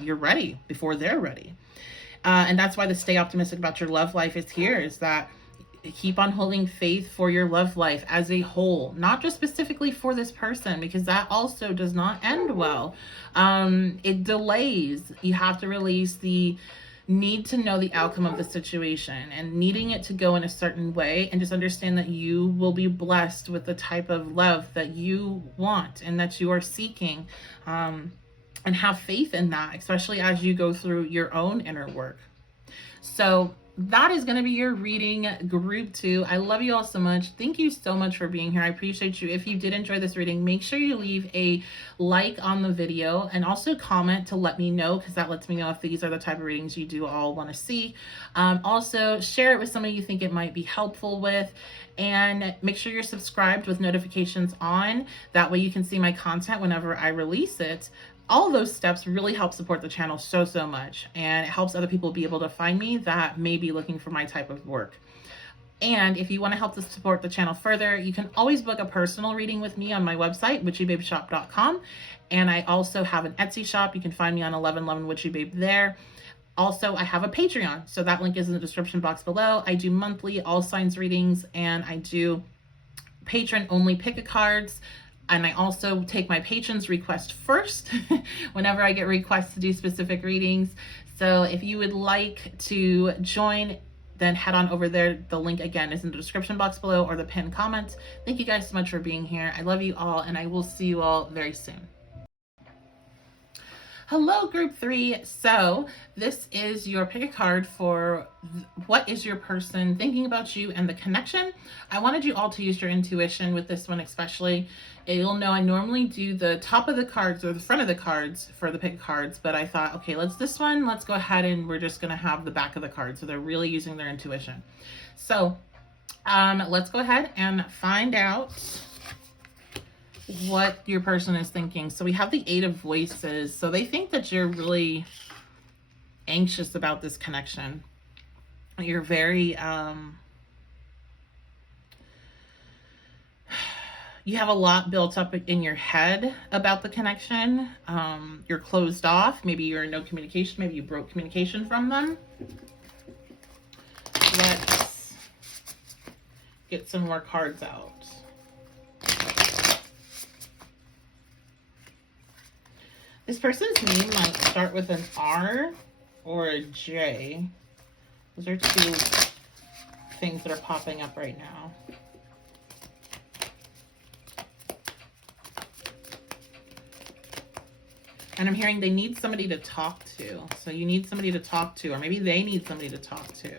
you're ready, before they're ready. And that's why the stay optimistic about your love life is here, is that keep on holding faith for your love life as a whole, not just specifically for this person, because that also does not end well. It delays. You have to release the need to know the outcome of the situation and needing it to go in a certain way, and just understand that you will be blessed with the type of love that you want and that you are seeking, and have faith in that, especially as you go through your own inner work. So that is going to be your reading, group 2. I love you all so much. Thank you so much for being here. I appreciate you. If you did enjoy this reading, make sure you leave a like on the video, and also comment to let me know, because that lets me know if these are the type of readings you do all want to see. Also, share it with somebody you think it might be helpful with, and make sure you're subscribed with notifications on. That way you can see my content whenever I release it. All those steps really help support the channel so much, and it helps other people be able to find me that may be looking for my type of work. And if you want to help to support the channel further, you can always book a personal reading with me on my website, witchybabeshop.com. And I also have an Etsy shop. You can find me on 1111 Witchy Babe there. Also, I have a Patreon, so that link is in the description box below. I do monthly all signs readings, and I do patron only pick-a-cards. And I also take my patrons' request first whenever I get requests to do specific readings. So if you would like to join, then head on over there. The link again is in the description box below, or the pinned comment. Thank you guys so much for being here. I love you all, and I will see you all very soon. Hello, group 3. So this is your pick a card for what is your person thinking about you and the connection. I wanted you all to use your intuition with this one, especially. You'll know I normally do the top of the cards or the front of the cards for the pick cards, but I thought, okay, let's go ahead and we're just going to have the back of the card. So they're really using their intuition. So let's go ahead and find out what your person is thinking. So we have the 8 of Voices. So they think that you're really anxious about this connection. You're very, you have a lot built up in your head about the connection. You're closed off. Maybe you're in no communication. Maybe you broke communication from them. Let's get some more cards out. This person's name might start with an R or a J. Those are 2 things that are popping up right now. And I'm hearing they need somebody to talk to. So you need somebody to talk to, or maybe they need somebody to talk to.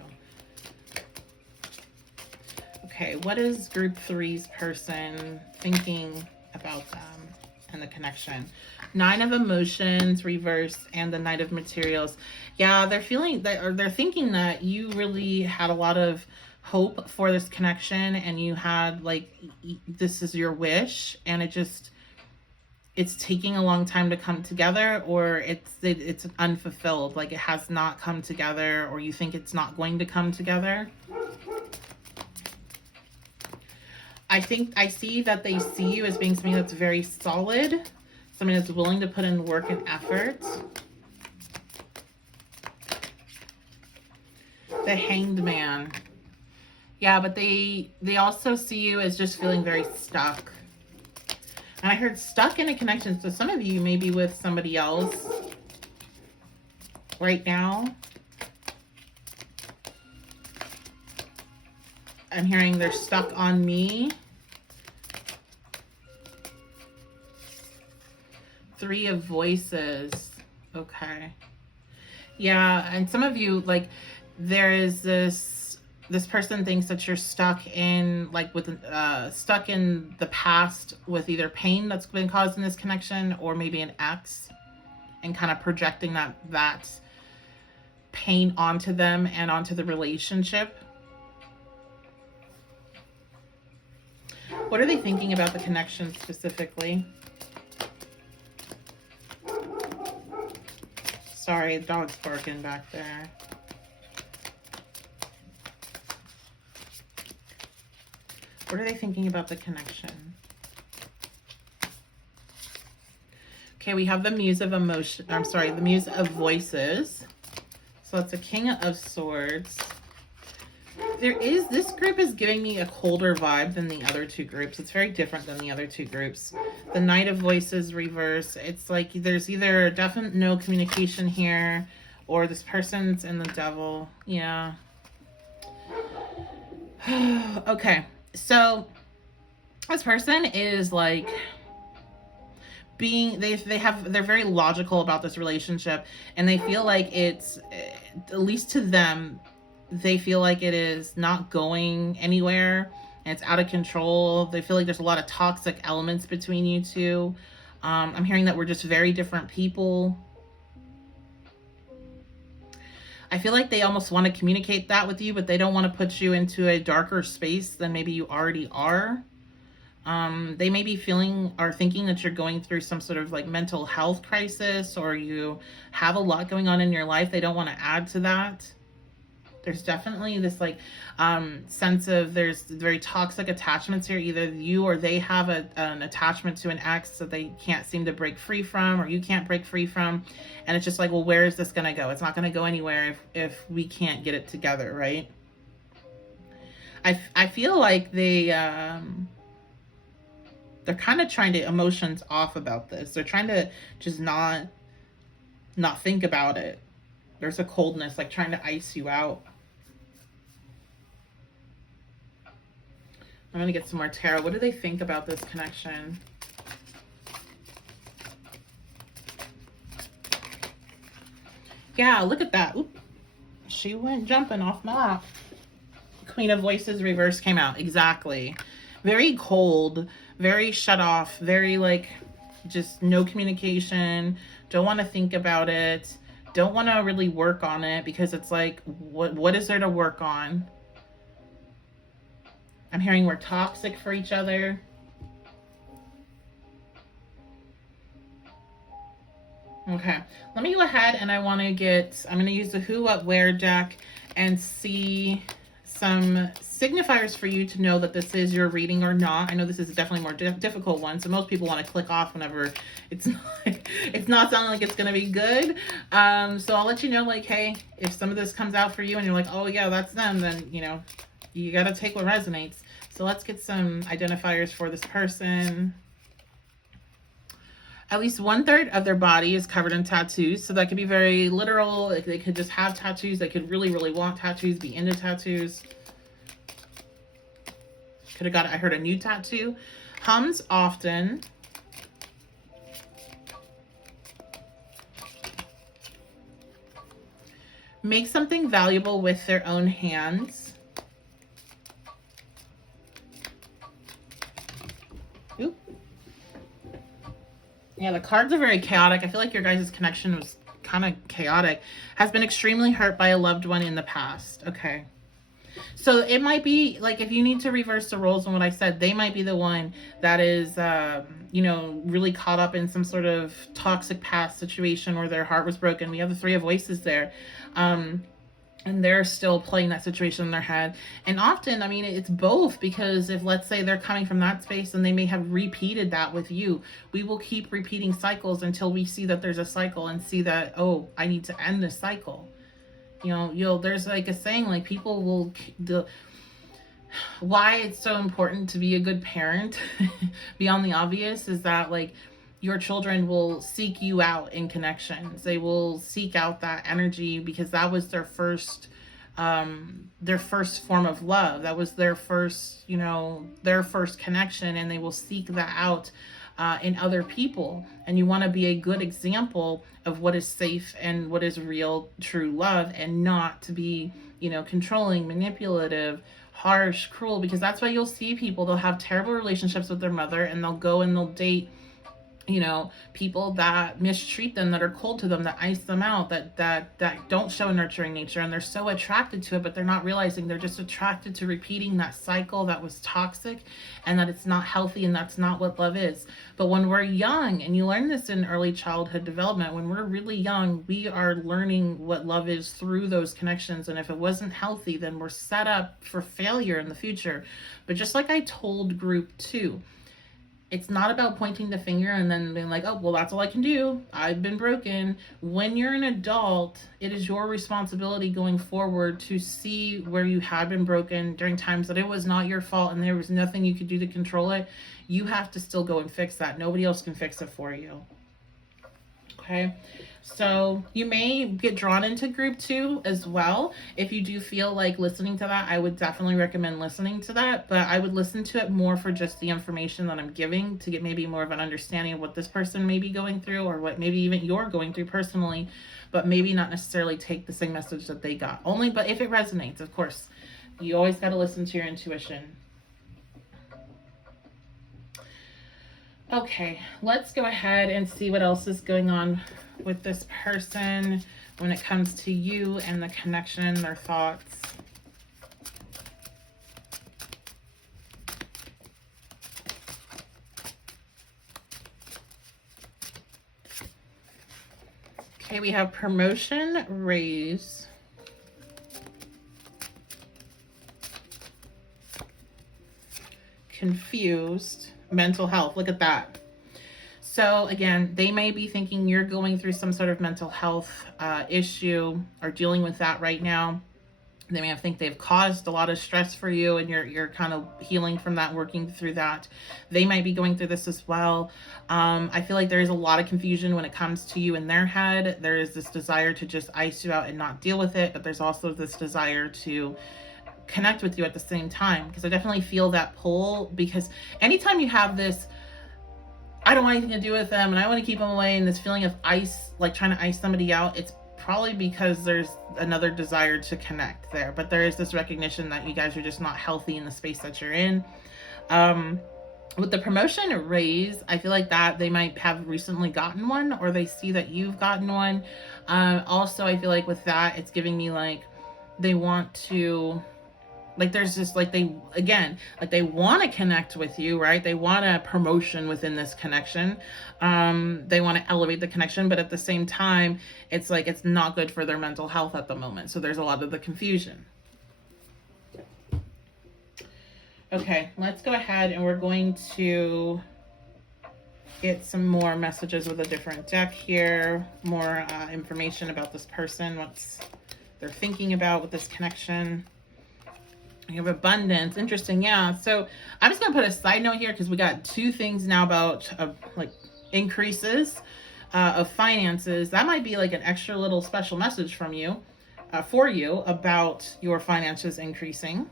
Okay, what is group 3's person thinking about them and the connection? 9 of Emotions, reverse, and the Knight of Materials. Yeah, they're feeling that, or they're thinking that you really had a lot of hope for this connection, and you had, like, this is your wish, and it's taking a long time to come together, or it's unfulfilled, like it has not come together, or you think it's not going to come together. I think I see that they see you as being something that's very solid, somebody that's willing to put in work and effort. The Hanged Man. Yeah, but they also see you as just feeling very stuck. And I heard stuck in a connection. So some of you may be with somebody else right now. I'm hearing they're stuck on me. 3 of Voices. Okay. Yeah, and some of you, like, there is this person thinks that you're stuck in, like, with stuck in the past with either pain that's been caused in this connection, or maybe an ex, and kind of projecting that pain onto them and onto the relationship. What are they thinking about the connection specifically? Sorry, the dog's barking back there. What are they thinking about the connection? Okay, we have the Muse of Emotion. I'm sorry, the Muse of Voices. So that's a King of Swords. This group is giving me a colder vibe than the other two groups. It's very different than the other two groups. The Knight of Voices reverse. It's like there's either definite no communication here, or this person's in the Devil. Yeah. Okay, so this person is like they're very logical about this relationship, and they feel like it's, at least to them, they feel like it is not going anywhere and it's out of control. They feel like there's a lot of toxic elements between you two. I'm hearing that we're just very different people. I feel like they almost want to communicate that with you, but they don't want to put you into a darker space than maybe you already are. They may be feeling or thinking that you're going through some sort of like mental health crisis, or you have a lot going on in your life. They don't want to add to that. There's definitely this like sense of there's very toxic attachments here. Either you or they have an attachment to an ex that they can't seem to break free from, or you can't break free from. And it's just like, well, where is this going to go? It's not going to go anywhere if we can't get it together, right? I feel like they're kind of trying to emotions off about this. They're trying to just not think about it. There's a coldness, like trying to ice you out. I'm going to get some more tarot. What do they think about this connection? Yeah, look at that. Oop. She went jumping off my lap. Queen of Voices reverse came out. Exactly. Very cold, very shut off, very like just no communication. Don't want to think about it. Don't want to really work on it, because it's like, what is there to work on? I'm hearing we're toxic for each other. Okay, let me go ahead and I'm going to use the Who, What, Where deck and see some signifiers for you to know that this is your reading or not. I know this is definitely more difficult one, so most people want to click off whenever it's not sounding like it's going to be good. So I'll let you know, like, hey, if some of this comes out for you and you're like, oh yeah, that's them, then you got to take what resonates. So let's get some identifiers for this person. At least 1/3 of their body is covered in tattoos. So that could be very literal. Like they could just have tattoos. They could really, really want tattoos, be into tattoos. I heard a new tattoo. Hums often. Make something valuable with their own hands. Oop. Yeah, the cards are very chaotic. I feel like your guys' connection was kind of chaotic. Has been extremely hurt by a loved one in the past. Okay. So it might be like, if you need to reverse the roles on what I said, they might be the one that is, really caught up in some sort of toxic past situation where their heart was broken. We have the Three of Voices there. And they're still playing that situation in their head. And often, I mean, it's both, because if, let's say, they're coming from that space and they may have repeated that with you, we will keep repeating cycles until we see that there's a cycle and see that, oh, I need to end this cycle. There's like a saying, like, people will, why it's so important to be a good parent beyond the obvious is that, like, your children will seek you out in connections. They will seek out that energy because that was their first form of love. That was their first connection, and they will seek that out in other people, and you want to be a good example of what is safe and what is real, true love, and not to be, controlling, manipulative, harsh, cruel, because that's why you'll see people, they'll have terrible relationships with their mother, and they'll go and they'll date people that mistreat them, that are cold to them, that ice them out, that don't show a nurturing nature, and they're so attracted to it, but they're not realizing they're just attracted to repeating that cycle that was toxic, and that it's not healthy, and that's not what love is. But when we're young, and you learn this in early childhood development, when we're really young, we are learning what love is through those connections, and if it wasn't healthy, then we're set up for failure in the future. But just like I told group 2, it's not about pointing the finger and then being like, oh, well, that's all I can do. I've been broken. When you're an adult, it is your responsibility going forward to see where you have been broken during times that it was not your fault and there was nothing you could do to control it. You have to still go and fix that. Nobody else can fix it for you. Okay. So you may get drawn into group 2 as well. If you do feel like listening to that, I would definitely recommend listening to that, but I would listen to it more for just the information that I'm giving, to get maybe more of an understanding of what this person may be going through, or what maybe even you're going through personally, but maybe not necessarily take the same message that they got. Only, but if it resonates, of course, you always got to listen to your intuition. Okay, let's go ahead and see what else is going on with this person when it comes to you and the connection, their thoughts. Okay, we have promotion, raise, confused, mental health. Look at that. So again, they may be thinking you're going through some sort of mental health issue, or dealing with that right now. They may think they've caused a lot of stress for you, and you're kind of healing from that, working through that. They might be going through this as well. I feel like there is a lot of confusion when it comes to you in their head. There is this desire to just ice you out and not deal with it, but there's also this desire to connect with you at the same time, because I definitely feel that pull. Because anytime you have this, I don't want anything to do with them and I want to keep them away, and this feeling of ice, like trying to ice somebody out, it's probably because there's another desire to connect there. But there is this recognition that you guys are just not healthy in the space that you're in. With the promotion raise, I feel like that they might have recently gotten one, or they see that you've gotten one. Also, I feel like with that, it's giving me like they want to, like there's just like they want to connect with you, right? They want a promotion within this connection. They want to elevate the connection, but at the same time, it's like it's not good for their mental health at the moment. So there's a lot of the confusion. Okay, let's go ahead and we're going to get some more messages with a different deck here. More information about this person, what they're thinking about with this connection. You have abundance. Interesting. Yeah. So I'm just going to put a side note here, because we got 2 things now about like increases of finances. That might be like an extra little special message from you, for you, about your finances increasing.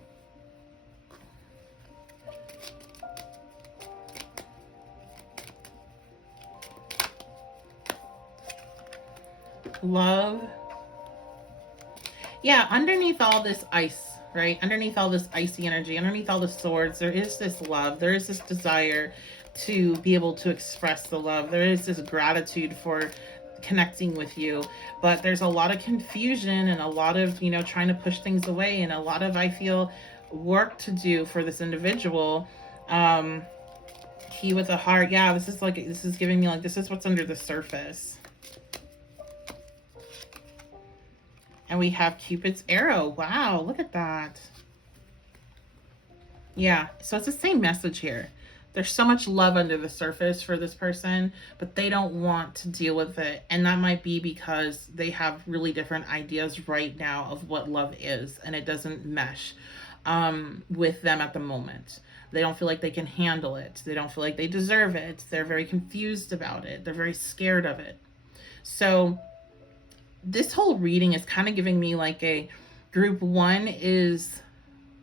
Love. Yeah. Underneath all this ice, right? Underneath all this icy energy, underneath all the swords, there is this love. There is this desire to be able to express the love. There is this gratitude for connecting with you, but there's a lot of confusion and a lot of, trying to push things away, and a lot of, I feel, work to do for this individual. Key with a heart. Yeah, this is giving me like, this is what's under the surface. And we have Cupid's arrow. Wow, look at that. Yeah, so it's the same message here. There's so much love under the surface for this person, but they don't want to deal with it. And that might be because they have really different ideas right now of what love is, and it doesn't mesh with them at the moment. They don't feel like they can handle it. They don't feel like they deserve it. They're very confused about it. They're very scared of it. So this whole reading is kind of giving me like a group 1 is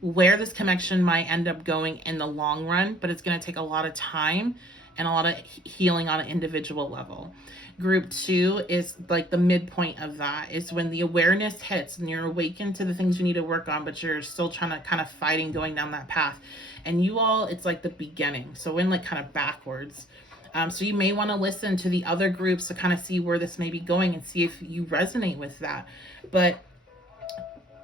where this connection might end up going in the long run, but it's going to take a lot of time and a lot of healing on an individual level. Group 2 is like the midpoint of that. It's when the awareness hits and you're awakened to the things you need to work on, but you're still trying to kind of fighting going down that path. And you all, it's like the beginning. So in like kind of backwards. So you may want to listen to the other groups to kind of see where this may be going and see if you resonate with that. But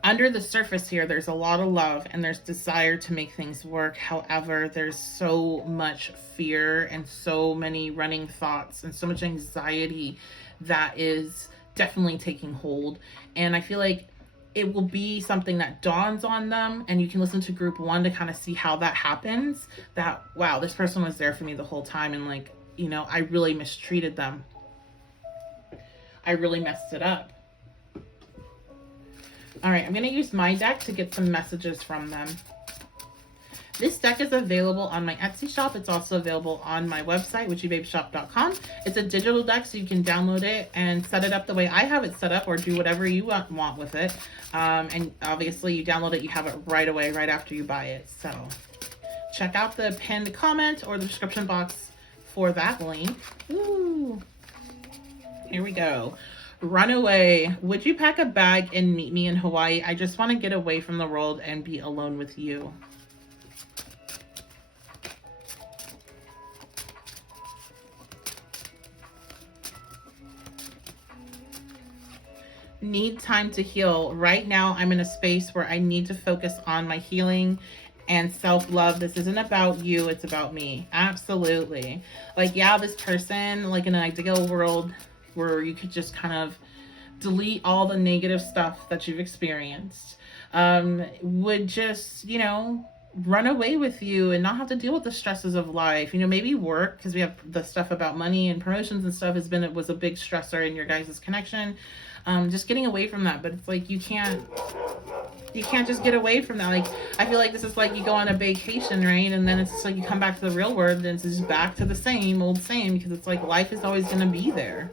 under the surface here, there's a lot of love and there's desire to make things work. However, there's so much fear and so many running thoughts and so much anxiety that is definitely taking hold. And I feel like it will be something that dawns on them, and you can listen to group 1 to kind of see how that happens. That, wow, this person was there for me the whole time, and like, you know, I really mistreated them. I really messed it up. All right, I'm going to use my deck to get some messages from them. This deck is available on my Etsy shop. It's also available on my website, witchybabeshop.com. It's a digital deck, so you can download it and set it up the way I have it set up, or do whatever you want with it. And obviously, you download it, you have it right away, right after you buy it. So check out the pinned comment or the description box for that link. Ooh. Here we go. Runaway. Would you pack a bag and meet me in Hawaii? I just want to get away from the world and be alone with you. Need time to heal. Right now, I'm in a space where I need to focus on my healing and self-love. This isn't about you, it's about me. Absolutely. Like, yeah, this person, like in an ideal world where you could just kind of delete all the negative stuff that you've experienced, would just, you know, run away with you and not have to deal with the stresses of life. You know, maybe work, because we have the stuff about money and promotions and stuff was a big stressor in your guys' connection. Just getting away from that. But it's like, you can't just get away from that. Like, I feel like this is like you go on a vacation, right? And then it's just like you come back to the real world and it's just back to the same old same, because it's like life is always going to be there.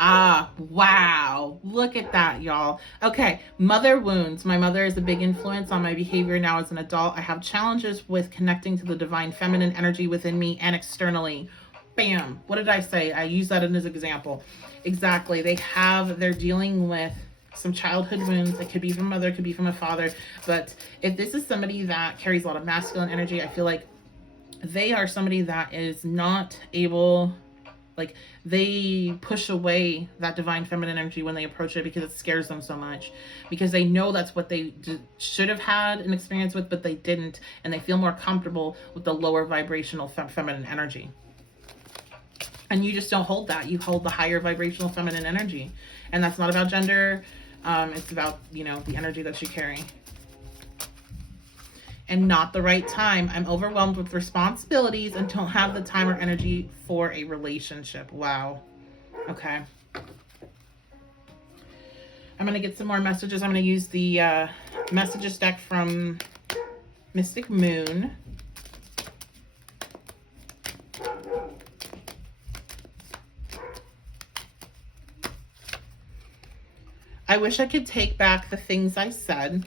Ah, wow. Look at that, y'all. Okay, mother wounds. My mother is a big influence on my behavior now as an adult. I have challenges with connecting to the divine feminine energy within me and externally. Bam. What did I say? I use that as an example. Exactly. They're dealing with some childhood wounds. It could be from a mother, it could be from a father. But if this is somebody that carries a lot of masculine energy, I feel like they are somebody that is not able, like, they push away that divine feminine energy when they approach it because it scares them so much, because they know that's what they should have had an experience with, but they didn't, and they feel more comfortable with the lower vibrational feminine energy. And you just don't hold that. You hold the higher vibrational feminine energy, and that's not about gender. It's about, you know, the energy that you carry. And not the right time. I'm overwhelmed with responsibilities and don't have the time or energy for a relationship. Wow. Okay. I'm going to get some more messages. I'm going to use the messages deck from Mystic Moon. I wish I could take back the things I said.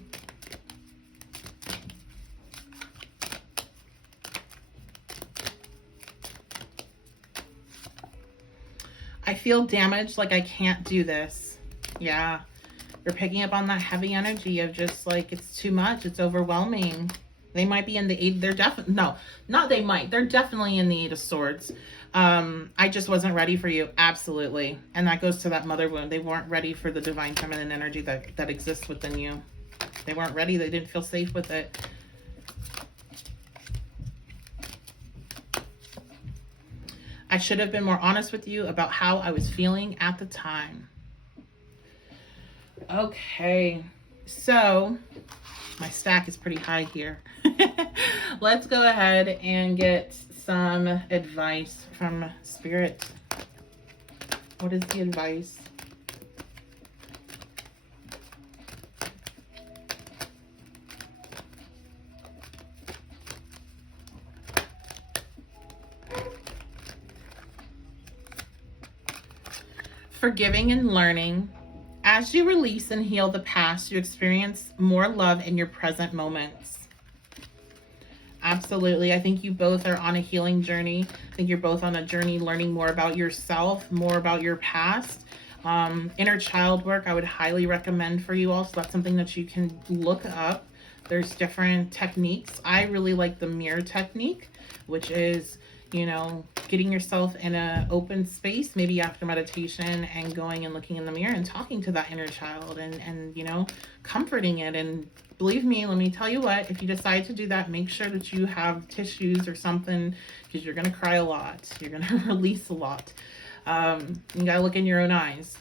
I feel damaged, like I can't do this. Yeah. You're picking up on that heavy energy of just like, it's too much. It's overwhelming. They might be in the eight. They're definitely, no, not they might. They're definitely in the Eight of Swords. I just wasn't ready for you. Absolutely. And that goes to that mother wound. They weren't ready for the divine feminine energy that exists within you. They weren't ready. They didn't feel safe with it. I should have been more honest with you about how I was feeling at the time. Okay. So my stack is pretty high here. Let's go ahead and get some advice from Spirit. What is the advice? Forgiving and learning. As you release and heal the past, you experience more love in your present moments. Absolutely. I think you both are on a healing journey. I think you're both on a journey learning more about yourself, more about your past. Inner child work, I would highly recommend for you all. So that's something that you can look up. There's different techniques. I really like the mirror technique, which is, you know, getting yourself in an open space, maybe after meditation, and going and looking in the mirror and talking to that inner child and you know, comforting it. And believe me, let me tell you what, if you decide to do that, make sure that you have tissues or something, because you're going to cry a lot. You're going to release a lot. You got to look in your own eyes.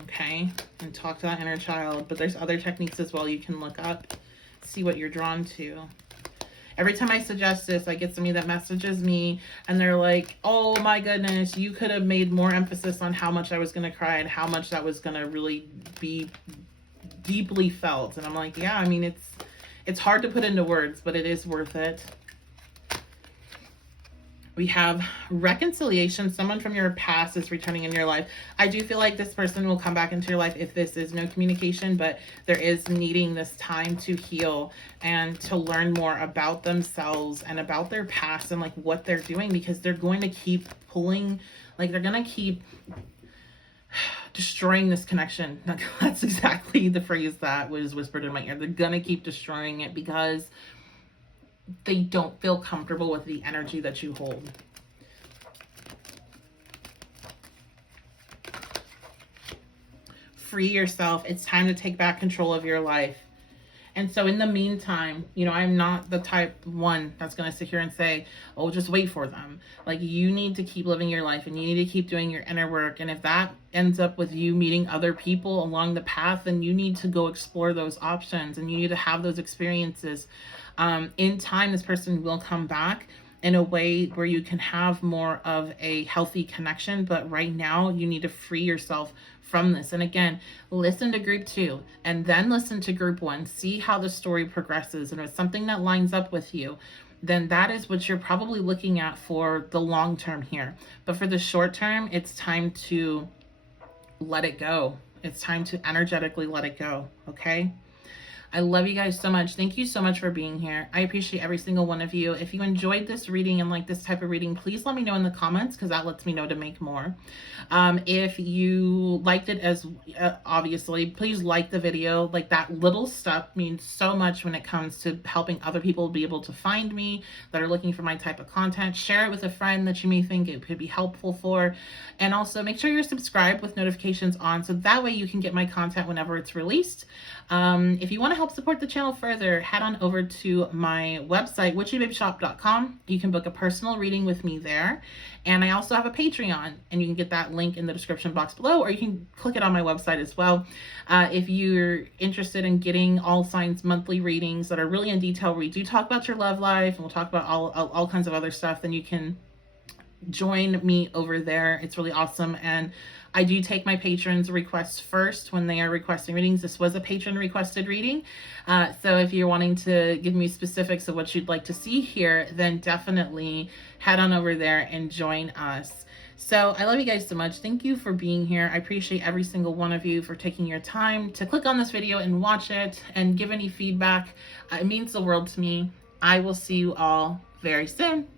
Okay, and talk to that inner child. But there's other techniques as well you can look up, see what you're drawn to. Every time I suggest this, I get somebody that messages me and they're like, oh my goodness, you could have made more emphasis on how much I was going to cry and how much that was going to really be deeply felt. And I'm like, yeah, I mean, it's hard to put into words, but it is worth it. We have reconciliation. Someone from your past is returning in your life. I do feel like this person will come back into your life if this is no communication, but there is needing this time to heal and to learn more about themselves and about their past and like what they're doing, because they're going to keep pulling, like they're going to keep destroying this connection. That's exactly the phrase that was whispered in my ear. They're going to keep destroying it because they don't feel comfortable with the energy that you hold. Free yourself. It's time to take back control of your life. And so in the meantime, you know, I'm not the type one that's going to sit here and say, oh, just wait for them. Like, you need to keep living your life and you need to keep doing your inner work. And if that ends up with you meeting other people along the path, then you need to go explore those options and you need to have those experiences. In time, this person will come back in a way where you can have more of a healthy connection. But right now, you need to free yourself from this. And again, listen to group 2 and then listen to group 1. See how the story progresses. And if it's something that lines up with you, then that is what you're probably looking at for the long term here. But for the short term, it's time to let it go. It's time to energetically let it go. Okay? I love you guys so much. Thank you so much for being here. I appreciate every single one of you. If you enjoyed this reading and like this type of reading, please let me know in the comments, because that lets me know to make more. If you liked it, as obviously, please like the video. Like, that little step means so much when it comes to helping other people be able to find me that are looking for my type of content. Share it with a friend that you may think it could be helpful for. And also make sure you're subscribed with notifications on, so that way you can get my content whenever it's released. If you want to help support the channel further, head on over to my website, witchybabyshop.com. You can book a personal reading with me there. And I also have a Patreon, and you can get that link in the description box below, or you can click it on my website as well. If you're interested in getting all signs monthly readings that are really in detail, where we do talk about your love life and we'll talk about all kinds of other stuff, then you can join me over there. It's really awesome. And I do take my patrons' requests first when they are requesting readings. This was a patron requested reading. So if you're wanting to give me specifics of what you'd like to see here, then definitely head on over there and join us. So I love you guys so much. Thank you for being here. I appreciate every single one of you for taking your time to click on this video and watch it and give any feedback. It means the world to me. I will see you all very soon.